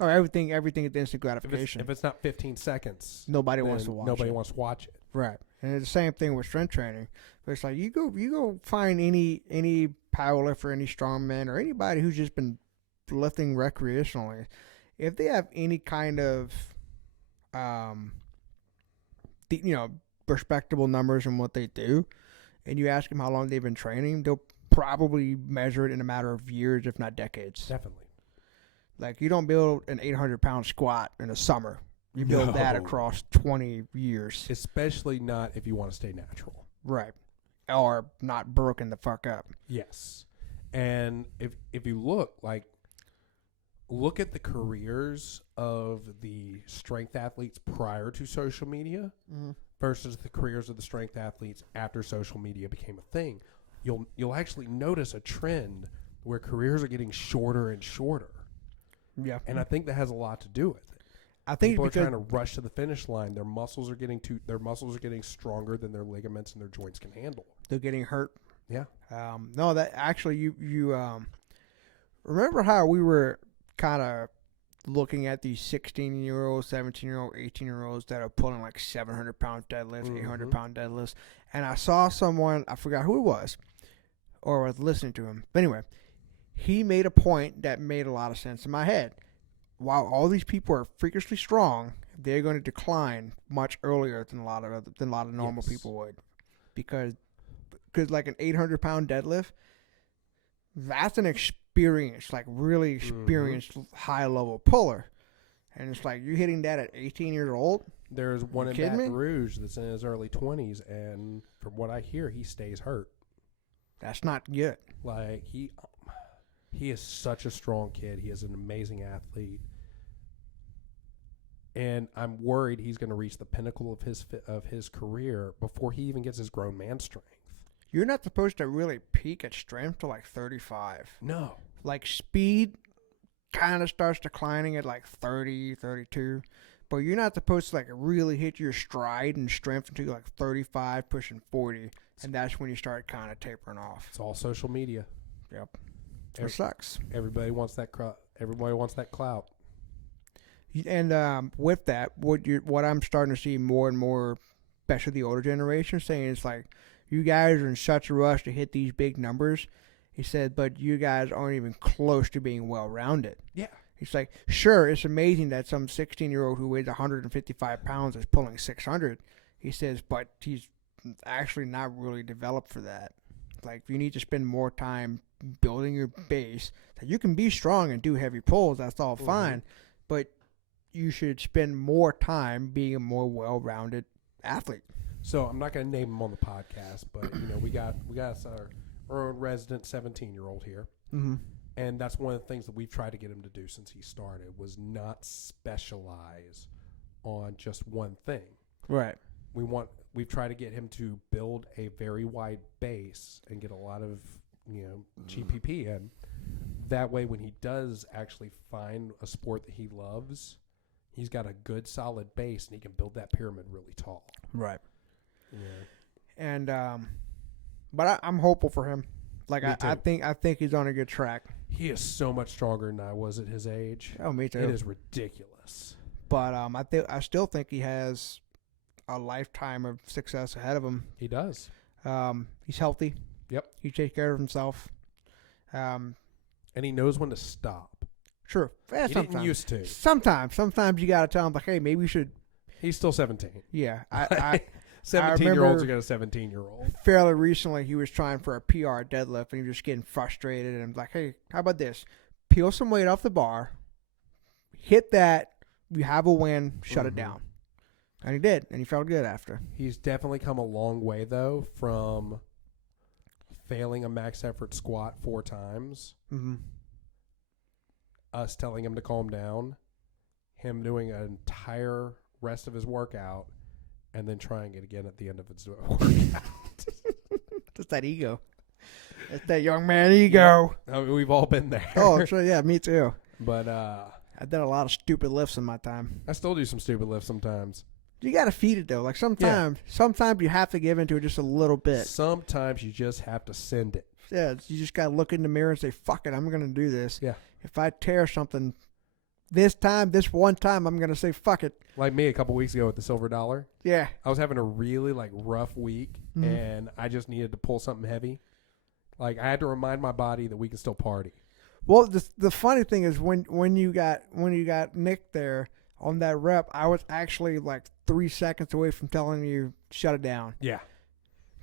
Oh, everything is instant gratification. If it's not 15 seconds, nobody wants to watch it. Nobody wants to watch it. Right. And it's the same thing with strength training. It's like you go find any powerlifter, any strongman, or anybody who's just been lifting recreationally. If they have any kind of respectable numbers in what they do, and you ask them how long they've been training, they'll probably measure it in a matter of years, if not decades. Definitely. Like, you don't build an 800-pound squat in the summer. You build that across 20 years. Especially not if you want to stay natural. Right. Or not broken the fuck up. Yes. And if you look at the careers of the strength athletes prior to social media versus the careers of the strength athletes after social media became a thing, you'll actually notice a trend where careers are getting shorter and shorter. Yeah. And I think that has a lot to do with it. I think people are trying to rush to the finish line. Their muscles are getting stronger than their ligaments and their joints can handle. They're getting hurt. Yeah. No, that actually you remember how we were kind of looking at these 16-year-olds, 17-year-old, 18-year-olds that are pulling like 700-pound deadlifts, 800-pound deadlifts, and I saw someone, I forgot who it was, or was listening to him. But anyway, he made a point that made a lot of sense in my head. While all these people are freakishly strong, they're going to decline much earlier than a lot of normal people would, because like an 800-pound deadlift, that's an experienced, like really experienced high-level puller, and it's like you're hitting that at 18 years old. There's one in Baton Rouge that's in his early 20s, and from what I hear, he stays hurt. That's not good. Like he is such a strong kid. He is an amazing athlete. And I'm worried he's going to reach the pinnacle of his career before he even gets his grown man strength. You're not supposed to really peak at strength till like 35. No. Like speed kind of starts declining at like 30, 32. But you're not supposed to like really hit your stride and strength until you're like 35, pushing 40. And that's when you start kind of tapering off. It's all social media. Yep. It sucks. Everybody wants that Everybody wants that clout. And with that, what I'm starting to see more and more, especially the older generation, saying is like, you guys are in such a rush to hit these big numbers. He said, but you guys aren't even close to being well-rounded. Yeah. He's like, sure, it's amazing that some 16-year-old who weighs 155 pounds is pulling 600. He says, but he's actually not really developed for that. Like, you need to spend more time building your base. You can be strong and do heavy pulls, that's all fine, but you should spend more time being a more well-rounded athlete. So I'm not going to name him on the podcast, but we got our own resident 17-year-old here, and that's one of the things that we've tried to get him to do since he started was not specialize on just one thing. Right. We've tried to get him to build a very wide base and get a lot of GPP in. That way, when he does actually find a sport that he loves, he's got a good solid base and he can build that pyramid really tall. Right. Yeah. And but I'm hopeful for him. Like I think he's on a good track. He is so much stronger than I was at his age. Oh, me too. It is ridiculous. But I still think he has a lifetime of success ahead of him. He does. He's healthy. Yep. He takes care of himself. And he knows when to stop. Sure. Yeah, he didn't used to. Sometimes you got to tell him, like, hey, maybe we should. He's still 17. Yeah. 17-year-olds are a 17-year-old. Fairly recently, he was trying for a PR deadlift, and he was just getting frustrated. And I'm like, hey, how about this? Peel some weight off the bar. Hit that. You have a win. Shut it down. And he did. And he felt good after. He's definitely come a long way, though, from failing a max effort squat 4 times. Us telling him to calm down. Him doing an entire rest of his workout. And then trying it again at the end of his workout. It's that ego. It's that young man ego. Yeah. I mean, we've all been there. Oh, sure, yeah, me too. But I've done a lot of stupid lifts in my time. I still do some stupid lifts sometimes. You got to feed it, though. Like, sometimes you have to give into it just a little bit. Sometimes you just have to send it. Yeah, you just got to look in the mirror and say, fuck it, I'm going to do this. Yeah. If I tear something this one time, I'm going to say, fuck it. Like me a couple weeks ago with the silver dollar. Yeah. I was having a really, rough week, and I just needed to pull something heavy. Like, I had to remind my body that we can still party. Well, the funny thing is when you got Nick there on that rep, I was actually like 3 seconds away from telling you shut it down. Yeah.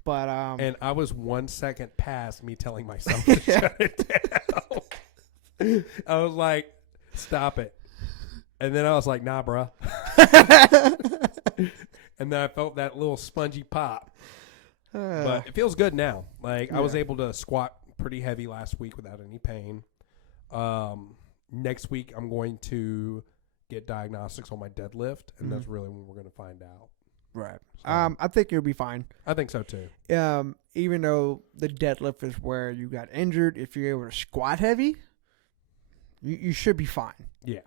But and I was 1 second past me telling myself to shut it down. I was like, stop it. And then I was like, nah, bruh. And then I felt that little spongy pop. But it feels good now. Like, I was able to squat pretty heavy last week without any pain. Next week, I'm going to get diagnostics on my deadlift, and that's really when we're going to find out. Right. So, I think you'll be fine. I think so, too. Even though the deadlift is where you got injured, if you're able to squat heavy, you should be fine. Yeah.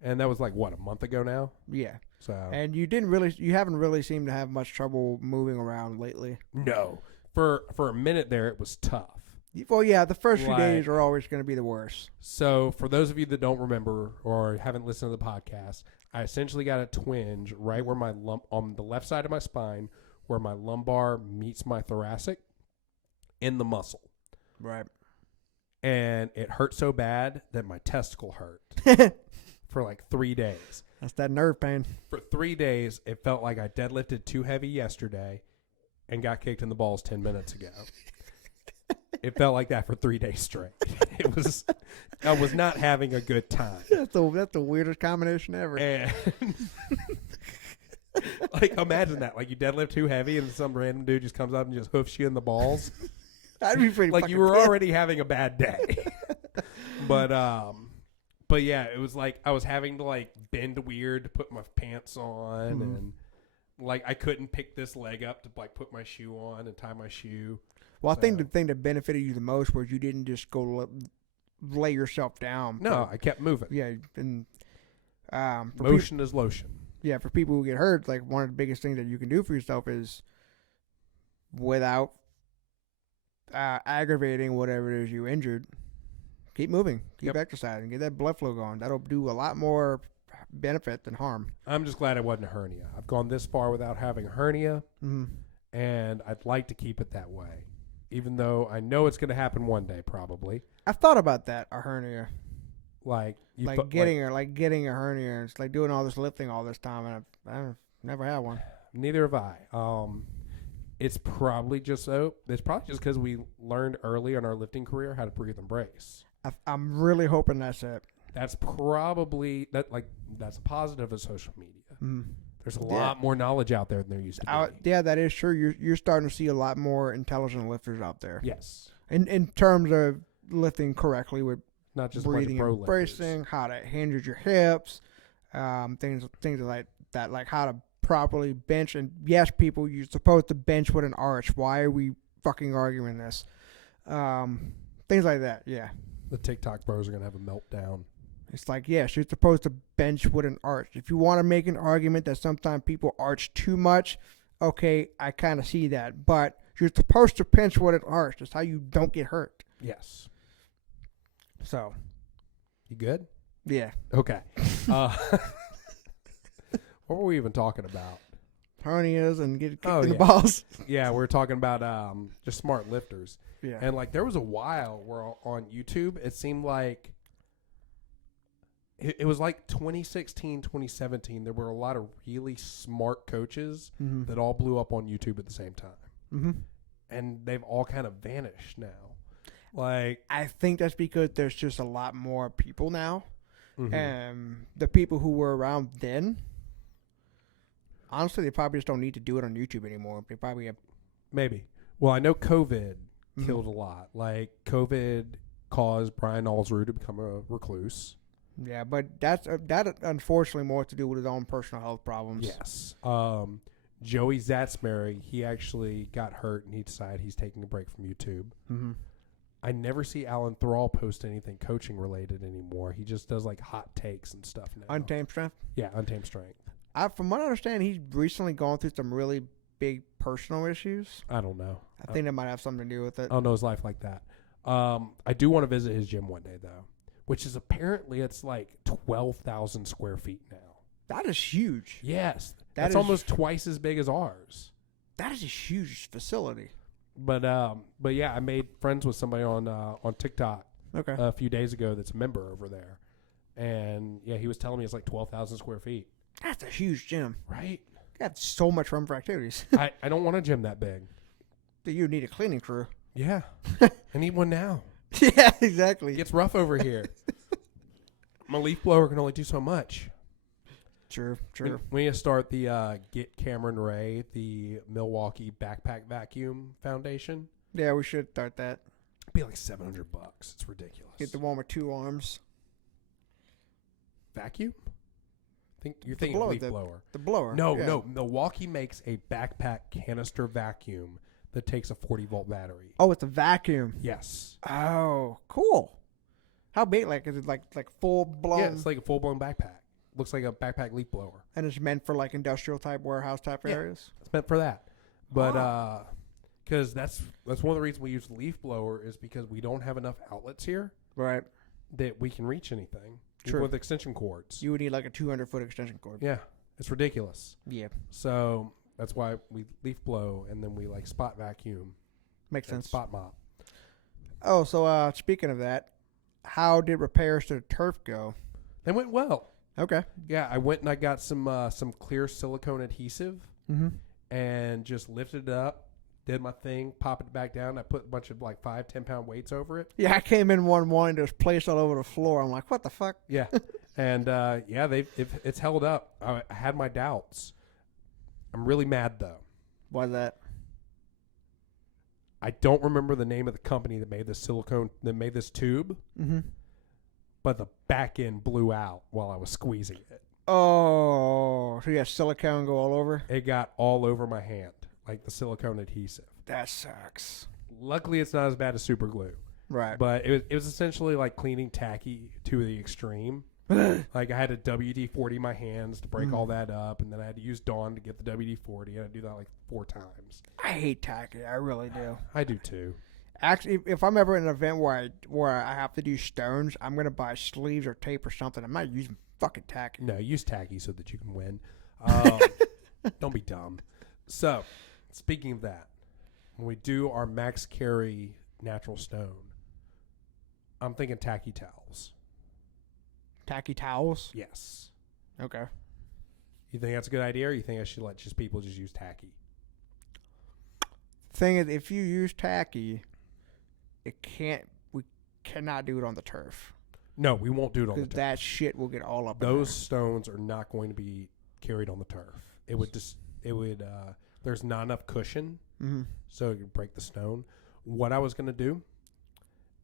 And that was like, what, a month ago now? Yeah. So. And you haven't really seemed to have much trouble moving around lately. No. For a minute there, it was tough. Well, yeah, the first few days are always going to be the worst. So for those of you that don't remember or haven't listened to the podcast, I essentially got a twinge right where my on the left side of my spine, where my lumbar meets my thoracic in the muscle. Right. And it hurt so bad that my testicle hurt for like 3 days. That's that nerve pain. For 3 days, it felt like I deadlifted too heavy yesterday and got kicked in the balls 10 minutes ago. It felt like that for 3 days straight. I was not having a good time. That's the weirdest combination ever. And like, imagine that. Like, you deadlift too heavy and some random dude just comes up and just hoofs you in the balls. That'd be pretty like you were already having a bad day. But yeah, it was like I was having to like bend weird to put my pants on, and like I couldn't pick this leg up to like put my shoe on and tie my shoe. Well, I think the thing that benefited you the most was you didn't just go lay yourself down. No, I kept moving. Yeah, and motion is lotion. Yeah, for people who get hurt, like one of the biggest things that you can do for yourself is without aggravating whatever it is you injured, keep moving, keep exercising, get that blood flow going. That'll do a lot more benefit than harm. I'm just glad it wasn't a hernia. I've gone this far without having a hernia, and I'd like to keep it that way, even though I know it's going to happen one day probably. I've thought about that, a hernia. Getting a hernia. It's like doing all this lifting all this time, and I've never had one. Neither have I. It's probably just because we learned early in our lifting career how to breathe and brace. I'm really hoping that's it. That's probably that's a positive of social media. There's a lot more knowledge out there than there used to be. Yeah, that is true. You're starting to see a lot more intelligent lifters out there. Yes. In terms of lifting correctly with not just breathing and bracing, how to hinge your hips, things like that, like how to properly bench. And yes, people, you're supposed to bench with an arch. Why are we fucking arguing this? Things like that. Yeah. The TikTok bros are gonna have a meltdown. It's like, yes, you're supposed to bench with an arch. If you want to make an argument that sometimes people arch too much, okay, I kind of see that. But you're supposed to bench with an arch. That's how you don't get hurt. Yes. So. You good? Yeah. Okay. What were we even talking about? Hernias and get kicked in the balls. Yeah, we're talking about just smart lifters. Yeah. And like there was a while where on YouTube it seemed like it was like 2016, 2017. There were a lot of really smart coaches that all blew up on YouTube at the same time. And they've all kind of vanished now. Like, I think that's because there's just a lot more people now. And the people who were around then, honestly, they probably just don't need to do it on YouTube anymore. They probably have. Maybe. Well, I know COVID killed a lot. Like, COVID caused Brian Alsrud to become a recluse. Yeah, but that unfortunately more to do with his own personal health problems. Yes. Joey Zatzberry, he actually got hurt and he decided he's taking a break from YouTube. I never see Alan Thrall post anything coaching related anymore. He just does like hot takes and stuff now. Untamed Strength? Yeah, Untamed Strength. From what I understand, he's recently gone through some really big personal issues. I don't know. I think that might have something to do with it. I don't know his life like that. I do want to visit his gym one day though, which is apparently it's like 12,000 square feet now. That is huge. Yes. That's almost twice as big as ours. That is a huge facility. But yeah, I made friends with somebody on TikTok a few days ago that's a member over there. And yeah, he was telling me it's like 12,000 square feet. That's a huge gym. Right? You got so much room for activities. I don't want a gym that big. You need a cleaning crew. Yeah. I need one now. Yeah, exactly. It gets rough over here. My leaf blower can only do so much. True. We need to start the Get Cameron Ray, the Milwaukee Backpack Vacuum Foundation. Yeah, we should start that. It'd be like $700. It's ridiculous. Get the one with 2 arms. Vacuum? You're thinking leaf blower. The blower. No. Milwaukee makes a backpack canister vacuum that takes a 40-volt battery. Oh, it's a vacuum. Yes. Oh, cool. How big? Like, is it like full blown? Yeah, it's like a full blown backpack. Looks like a backpack leaf blower. And it's meant for like industrial type, warehouse type areas? It's meant for that. But because that's one of the reasons we use leaf blower is because we don't have enough outlets here. Right. That we can reach anything. True. With extension cords. You would need like a 200-foot extension cord. Yeah. It's ridiculous. Yeah. So that's why we leaf blow and then we like spot vacuum. Makes sense. Spot mop. Oh, so speaking of that, how did repairs to the turf go? They went well. Okay. Yeah, I went and I got some clear silicone adhesive and just lifted it up, did my thing, popped it back down. I put a bunch of like 5-10 pound weights over it. Yeah, I came in one morning, there's place all over the floor. I'm like, what the fuck? Yeah. And it's held up. I had my doubts. I'm really mad though. Why that? I don't remember the name of the company that made this tube. But the back end blew out while I was squeezing it. Oh, so you got silicone go all over? It got all over my hand, like the silicone adhesive. That sucks. Luckily, it's not as bad as super glue. Right. But it was essentially like cleaning tacky to the extreme. Like I had to WD-40 my hands to break all that up, and then I had to use Dawn to get the WD-40, and I do that like 4 times. I hate tacky. I really do. I do too. Actually, if I'm ever in an event where I have to do stones, I'm gonna buy sleeves or tape or something. I'm not using fucking tack. No, use tacky so that you can win. Don't be dumb. So, speaking of that, when we do our max carry natural stone, I'm thinking tacky towels. Tacky towels? Yes. Okay. You think that's a good idea, or you think I should let people just use tacky? Thing is, if you use tacky, we cannot do it on the turf. No, we won't do it on the turf. Because that shit will get all up. Those stones are not going to be carried on the turf. There's not enough cushion, so it would break the stone. What I was going to do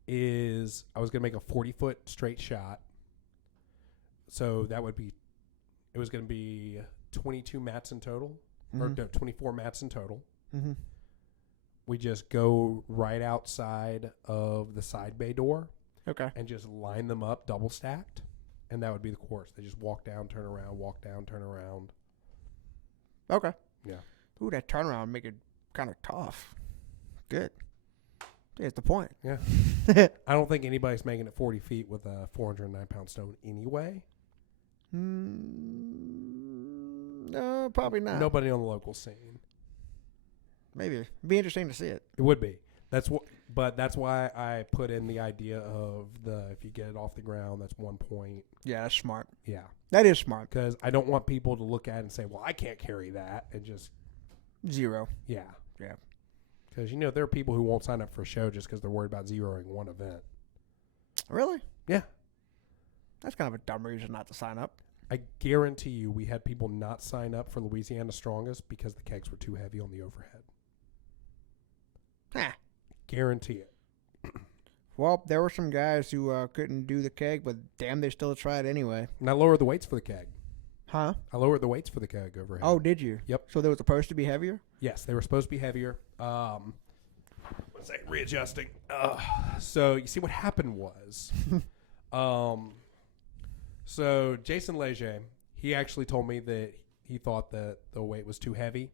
is I was going to make a 40-foot straight shot. So it was going to be 22 mats in total, or no, 24 mats in total. Mm-hmm. We just go right outside of the side bay door. Okay. And just line them up double stacked. And that would be the course. They just walk down, turn around, walk down, turn around. Okay. Yeah. Ooh, that turnaround would make it kind of tough. Good. That's the point. Yeah. I don't think anybody's making it 40 feet with a 409-pound stone anyway. No, probably not. Nobody on the local scene. Maybe. It'd be interesting to see it. It would be. That's why I put in the idea of if you get it off the ground, that's 1 point. Yeah, that's smart. Yeah. That is smart. Because I don't want people to look at it and say, well, I can't carry that. And just. 0. Yeah. Yeah. Because, there are people who won't sign up for a show just because they're worried about zeroing one event. Really? Yeah. That's kind of a dumb reason not to sign up. I guarantee you we had people not sign up for Louisiana Strongest because the kegs were too heavy on the overhead. Huh. Guarantee it. Well, there were some guys who couldn't do the keg, but damn, they still tried anyway. And I lowered the weights for the keg. Huh? I lowered the weights for the keg overhead. Oh, did you? Yep. So they were supposed to be heavier? Yes, they were supposed to be heavier. One second, readjusting. So you see what happened was, so Jason Leger, he actually told me that he thought that the weight was too heavy.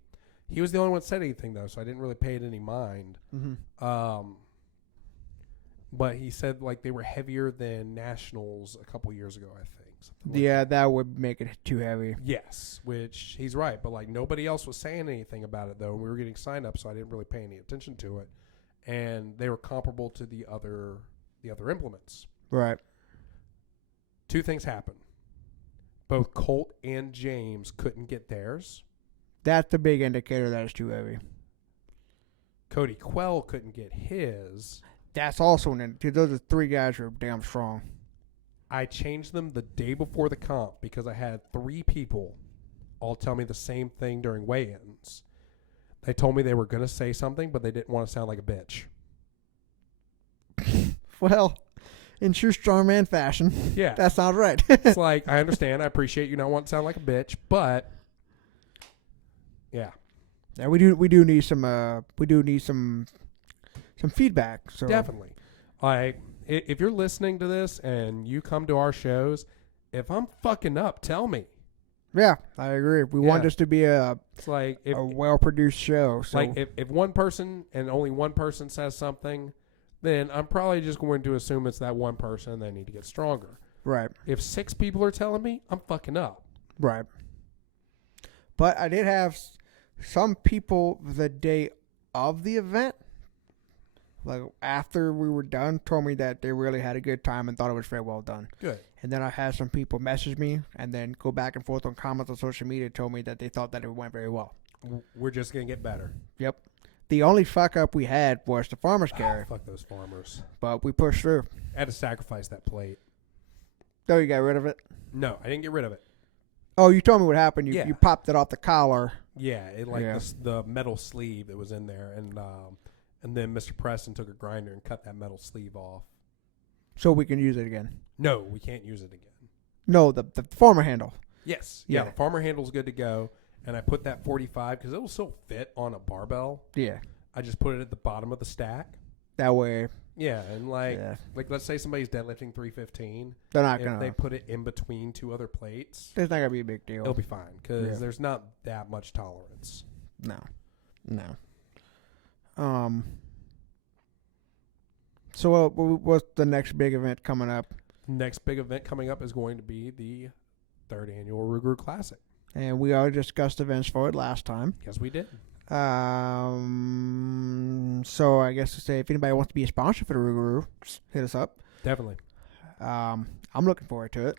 He was the only one that said anything, though, so I didn't really pay it any mind. Mm-hmm. But he said, they were heavier than Nationals a couple years ago, I think. Yeah, that would make it too heavy. Yes, which he's right. But, nobody else was saying anything about it, though. And we were getting signed up, so I didn't really pay any attention to it. And they were comparable to the other implements. Right. 2 things happened. Both Colt and James couldn't get theirs. That's the big indicator that it's too heavy. Cody Quell couldn't get his. That's also an indicator. Those are 3 guys who are damn strong. I changed them the day before the comp because I had 3 people all tell me the same thing during weigh-ins. They told me they were going to say something, but they didn't want to sound like a bitch. Well, in true strongman fashion, yeah, that sounds right. It's I understand. I appreciate you not wanting to sound like a bitch, but yeah. Yeah, we do need some feedback. So Definitely. If you're listening to this and you come to our shows, if I'm fucking up, tell me. Yeah, I agree. We want this to be a well-produced show. So if one person and only one person says something, then I'm probably just going to assume it's that one person and they need to get stronger. Right. If 6 people are telling me, I'm fucking up. Right. But I did have some people the day of the event, after we were done, told me that they really had a good time and thought it was very well done. Good. And then I had some people message me and then go back and forth on comments on social media and told me that they thought that it went very well. We're just going to get better. Yep. The only fuck up we had was the farmer's carry. Fuck those farmers. But we pushed through. I had to sacrifice that plate. Oh, you got rid of it? No, I didn't get rid of it. Oh, you told me what happened. You popped it off the collar. Yeah, the metal sleeve that was in there. And then Mr. Preston took a grinder and cut that metal sleeve off. So we can use it again. No, we can't use it again. No, the farmer handle. Yes. Yeah, the farmer handle's good to go. And I put that 45 because it will still fit on a barbell. Yeah. I just put it at the bottom of the stack. That way. Yeah, and let's say somebody's deadlifting 315. They're not going to. If they put it in between 2 other plates. It's not going to be a big deal. It'll be fine because there's not that much tolerance. No. So what's the next big event coming up? Next big event coming up is going to be the 3rd annual Rugru Classic. And we already discussed events for it last time. Yes, we did. So I guess to say, if anybody wants to be a sponsor for the Rugru, hit us up. Definitely. I'm looking forward to it.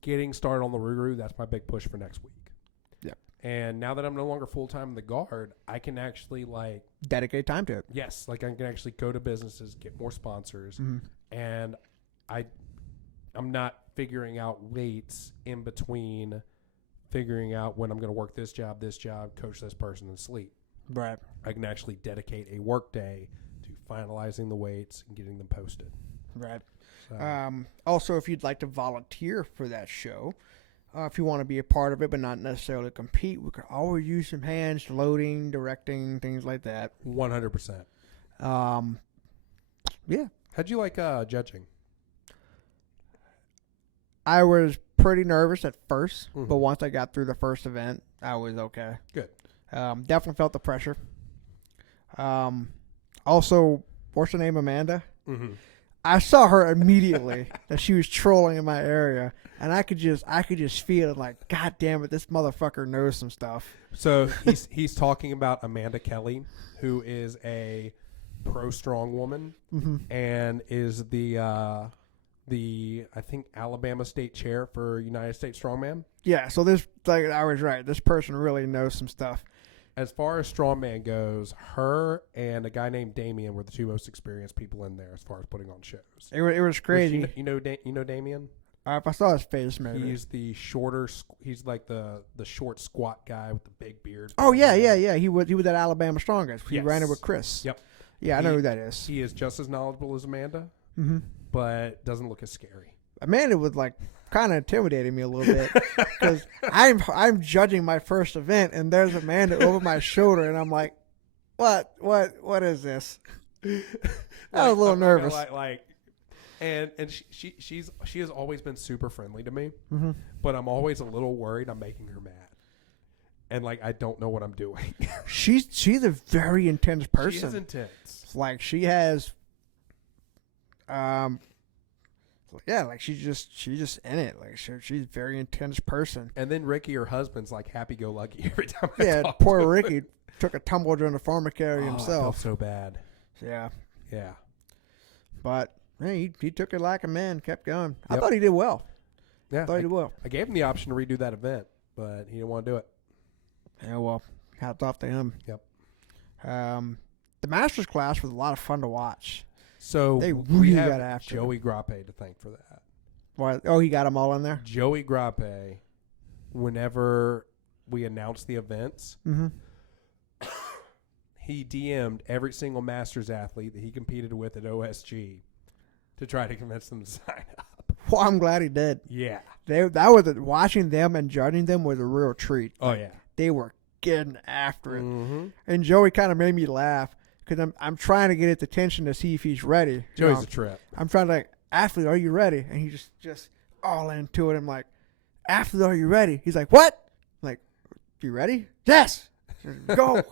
Getting started on the Rugru, that's my big push for next week. Yep. And now that I'm no longer full-time in the guard, I can actually, Dedicate time to it. yes, I can actually go to businesses, get more sponsors, and I'm not figuring out weights in between figuring out when I'm going to work this job, coach this person, and sleep. Right. I can actually dedicate a work day to finalizing the weights and getting them posted. Right. So, Also, if you'd like to volunteer for that show, if you want to be a part of it but not necessarily compete, we could always use some hands, loading, directing, things like that. 100%. Yeah. How'd you like judging? I was pretty nervous at first, but once I got through the first event, I was okay. Good. Definitely felt the pressure. Also, what's her name, Amanda? Mm-hmm. I saw her immediately that she was trolling in my area, and I could just feel it. Like, God damn it, this motherfucker knows some stuff. So he's talking about Amanda Kelly, who is a pro strong woman and is the I think Alabama state chair for United States Strongman. Yeah, so this, I was right. This person really knows some stuff. As far as strongman goes, her and a guy named Damien were the two most experienced people in there as far as putting on shows. It was crazy. You know Damien? If I saw his face, maybe. He's the shorter. He's like the short squat guy with the big beard. Oh yeah. He was at Alabama Strongest. He Yes. ran it with Chris. Yep. Yeah, I know who that is. He is just as knowledgeable as Amanda, but doesn't look as scary. Amanda was kind of intimidating me a little bit because I'm judging my first event and there's Amanda over my shoulder and I'm like, what is this? I was a little nervous. And she has always been super friendly to me, but I'm always a little worried I'm making her mad, and I don't know what I'm doing. She's a very intense person. She is intense. She has, she's just in it. She's a very intense person. And then Ricky, her husband's happy-go-lucky every time. Poor Ricky took a tumble during the pharmacary himself. I felt so bad. Yeah. But man, he took it like a man, kept going. Yep. I thought he did well. Yeah, I did well. I gave him the option to redo that event, but he didn't want to do it. Yeah, well, hats off to him. Yep. The Masters class was a lot of fun to watch. So they we really have got after Joey Grappe to thank for that. What? Oh, he got them all in there? Joey Grappe, whenever we announced the events, he DM'd every single Masters athlete that he competed with at OSG to try to convince them to sign up. Well, I'm glad he did. Yeah. Watching them and judging them was a real treat. Oh, yeah. They were getting after it. And Joey kind of made me laugh because I'm trying to get his attention to see if he's ready. Joey's a trip. I'm trying to athlete, are you ready? And he just all into it. I'm like, athlete, are you ready? He's like, what? I'm like, you ready? Yes. Go.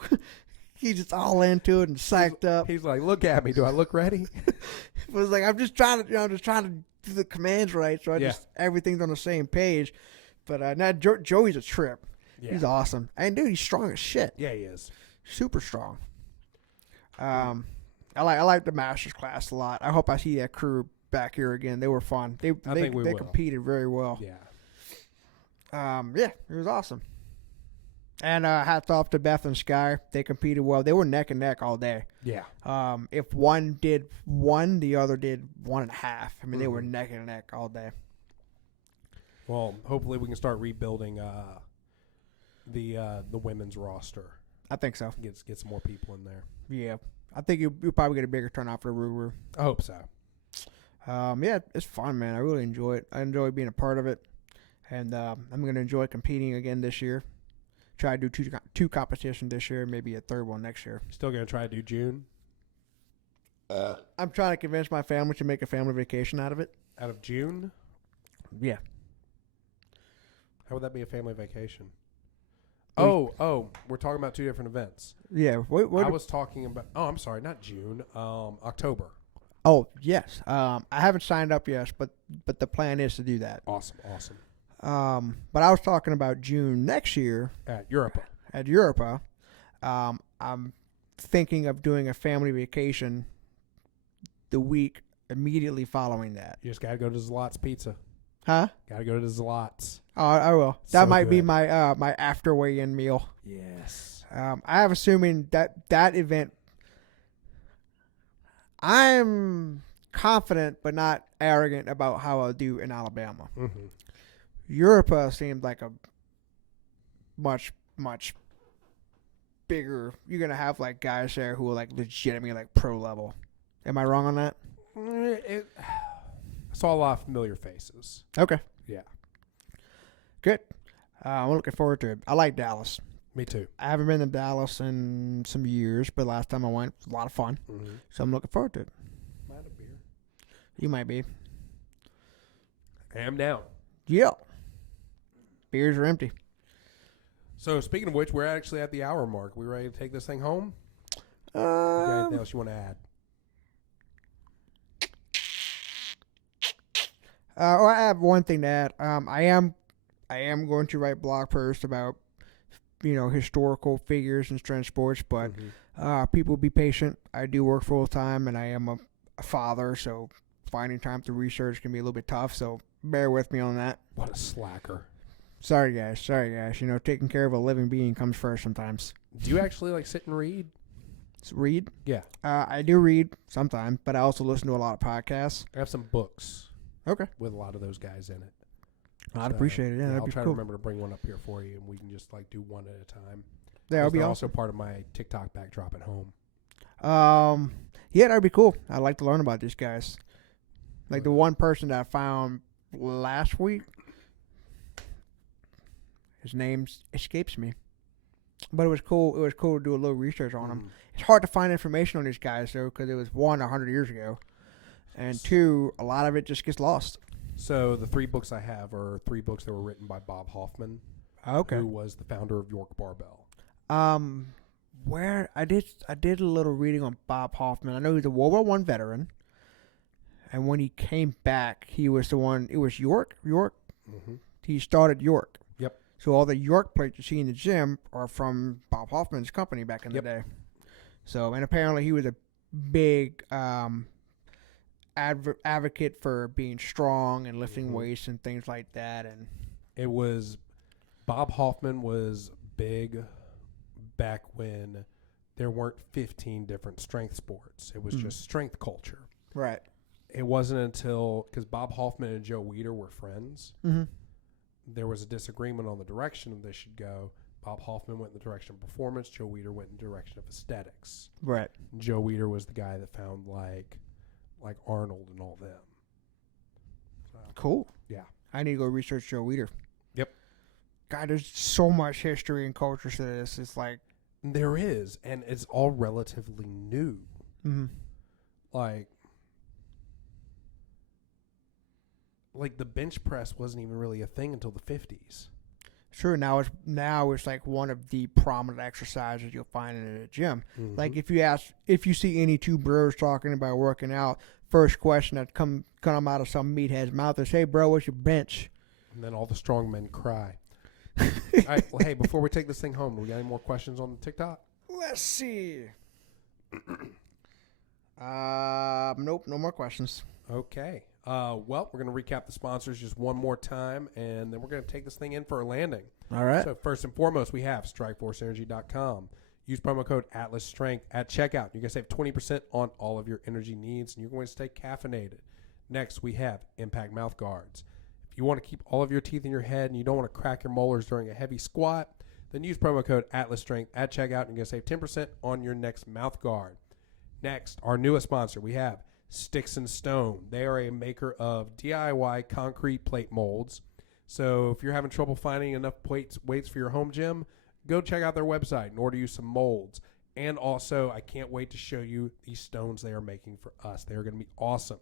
He's just all into it and psyched up. He's like, look at me. Do I look ready? It was I'm just trying to do the commands right, so everything's on the same page. But now Joey's a trip. Yeah. He's awesome. And dude, he's strong as shit. Yeah, he is. Super strong. I like the Masters class a lot. I hope I see that crew back here again. They were fun. They competed very well. Yeah. It was awesome. And hats off to Beth and Sky. They competed well. They were neck and neck all day. Yeah. If one did one, the other did 1.5. I mean, they were neck and neck all day. Well, hopefully we can start rebuilding the women's roster. I think so. Get some more people in there. Yeah. I think you'll probably get a bigger turnout for the Rugru. I hope so. It's fun, man. I really enjoy it. I enjoy being a part of it. And I'm going to enjoy competing again this year. Try to do two competitions this year, maybe a third one next year. Still going to try to do June? I'm trying to convince my family to make a family vacation out of it. Out of June? Yeah. How would that be a family vacation? Oh, we're talking about two different events. Yeah. I was talking about, I'm sorry, not June, October. Oh, yes. I haven't signed up yet, but the plan is to do that. Awesome. But I was talking about June next year At Europa. at Europa. I'm thinking of doing a family vacation the week immediately following that. You just got to go to Zlot's Pizza. Huh? Got to go to Zlot's. Oh, I will. That So might be good. my my after weigh-in meal. Yes. I have assuming that event. I'm confident but not arrogant about how I'll do in Alabama. Mm-hmm. Europa seemed like a much bigger. You're gonna have like guys there who are like legitimately like pro level. Am I wrong on that? I saw a lot of familiar faces. Okay. Yeah. Good. I'm looking forward to it. I like Dallas. Me too. I haven't been to Dallas in some years, but last time I went, it was a lot of fun. Mm-hmm. So I'm looking forward to it. Might have beer. You might be. I am down. Yeah. Beers are empty. So speaking of which, we're actually at the hour mark. We ready to take this thing home? You got anything else you want to add? I have one thing to add. I am going to write blog posts about, historical figures in strength sports, but people be patient. I do work full time, and I am a father, so finding time to research can be a little bit tough. So bear with me on that. What a slacker. Sorry, guys. Taking care of a living being comes first sometimes. Do you actually like sit and read? Read? Yeah. I do read sometimes, but I also listen to a lot of podcasts. I have some books. Okay. With a lot of those guys in it. I'd appreciate it. Yeah, that'd I'll be try cool. to remember to bring one up here for you, and we can just like do one at a time. Yeah, that'll be They're awesome. also part of my TikTok backdrop at home. Yeah, that'd be cool. I'd like to learn about these guys. Like the one person that I found last week, his name escapes me, but it was cool. It was cool to do a little research on him. It's hard to find information on these guys though, because it was 100 years ago, and 2, a lot of it just gets lost. So the 3 books I have are 3 books that were written by Bob Hoffman, Okay. who was the founder of York Barbell. Where I did a little reading on Bob Hoffman. I know he's a World War I veteran, and when he came back, he was the one. It was York. Mm-hmm. He started York. Yep. So all the York plates you see in the gym are from Bob Hoffman's company back in the Yep. day. So, and apparently he was a big advocate for being strong and lifting weights and things like that. And it was Bob Hoffman was big back when there weren't 15 different strength sports. It was just strength culture. right. It wasn't until because Bob Hoffman and Joe Weider were friends. Mm-hmm. There was a disagreement on the direction they should go. Bob Hoffman went in the direction of performance. Joe Weider went in the direction of aesthetics. Right. Joe Weider was the guy that found like Arnold and all them. So, Cool. yeah. I need to go research Joe Weider. Yep. God, there's so much history and culture to this. It's like, There is, and it's all relatively new. Like the bench press wasn't even really a thing until the 50s. sure. Now it's like one of the prominent exercises you'll find in a gym. Mm-hmm. Like if you see any 2 bros talking about working out, first question that come out of some meathead's mouth is, "Hey, bro, what's your bench?" And then all the strong men cry. All right. Well, hey, before we take this thing home, do we got any more questions on the TikTok? Let's see. Nope, no more questions. Okay. Well, we're going to recap the sponsors just one more time, and then we're going to take this thing in for a landing. All right. So first and foremost, we have strikeforceenergy.com. Use promo code AtlasStrength at checkout. You guys save 20% on all of your energy needs, and you're going to stay caffeinated. Next, we have Impact Mouth Guards. If you want to keep all of your teeth in your head and you don't want to crack your molars during a heavy squat, then use promo code AtlasStrength at checkout, and you're going to save 10% on your next mouth guard. Next, our newest sponsor, we have Sticks and Stone. They are a maker of DIY concrete plate molds. So if you're having trouble finding enough weights for your home gym, go check out their website and order you some molds. And also, I can't wait to show you these stones they are making for us. They are going to be awesome.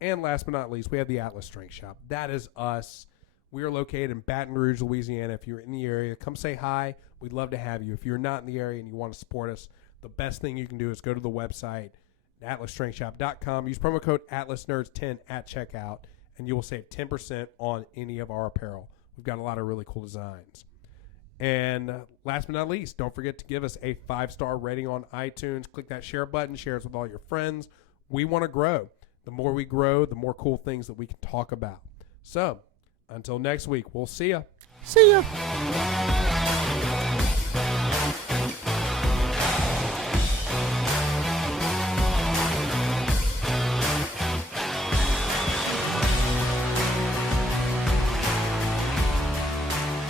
And last but not least, we have the Atlas Strength Shop. That is us. We are located in Baton Rouge, Louisiana. If you're in the area, come say hi. We'd love to have you. If you're not in the area and you want to support us, the best thing you can do is go to the website atlasstrengthshop.com. Use promo code AtlasNerds10 at checkout, and you will save 10% on any of our apparel. We've got a lot of really cool designs. And last but not least, don't forget to give us a 5-star rating on iTunes. Click that share button. Share us with all your friends. We want to grow. The more we grow, the more cool things that we can talk about. So, until next week, we'll see ya. See ya.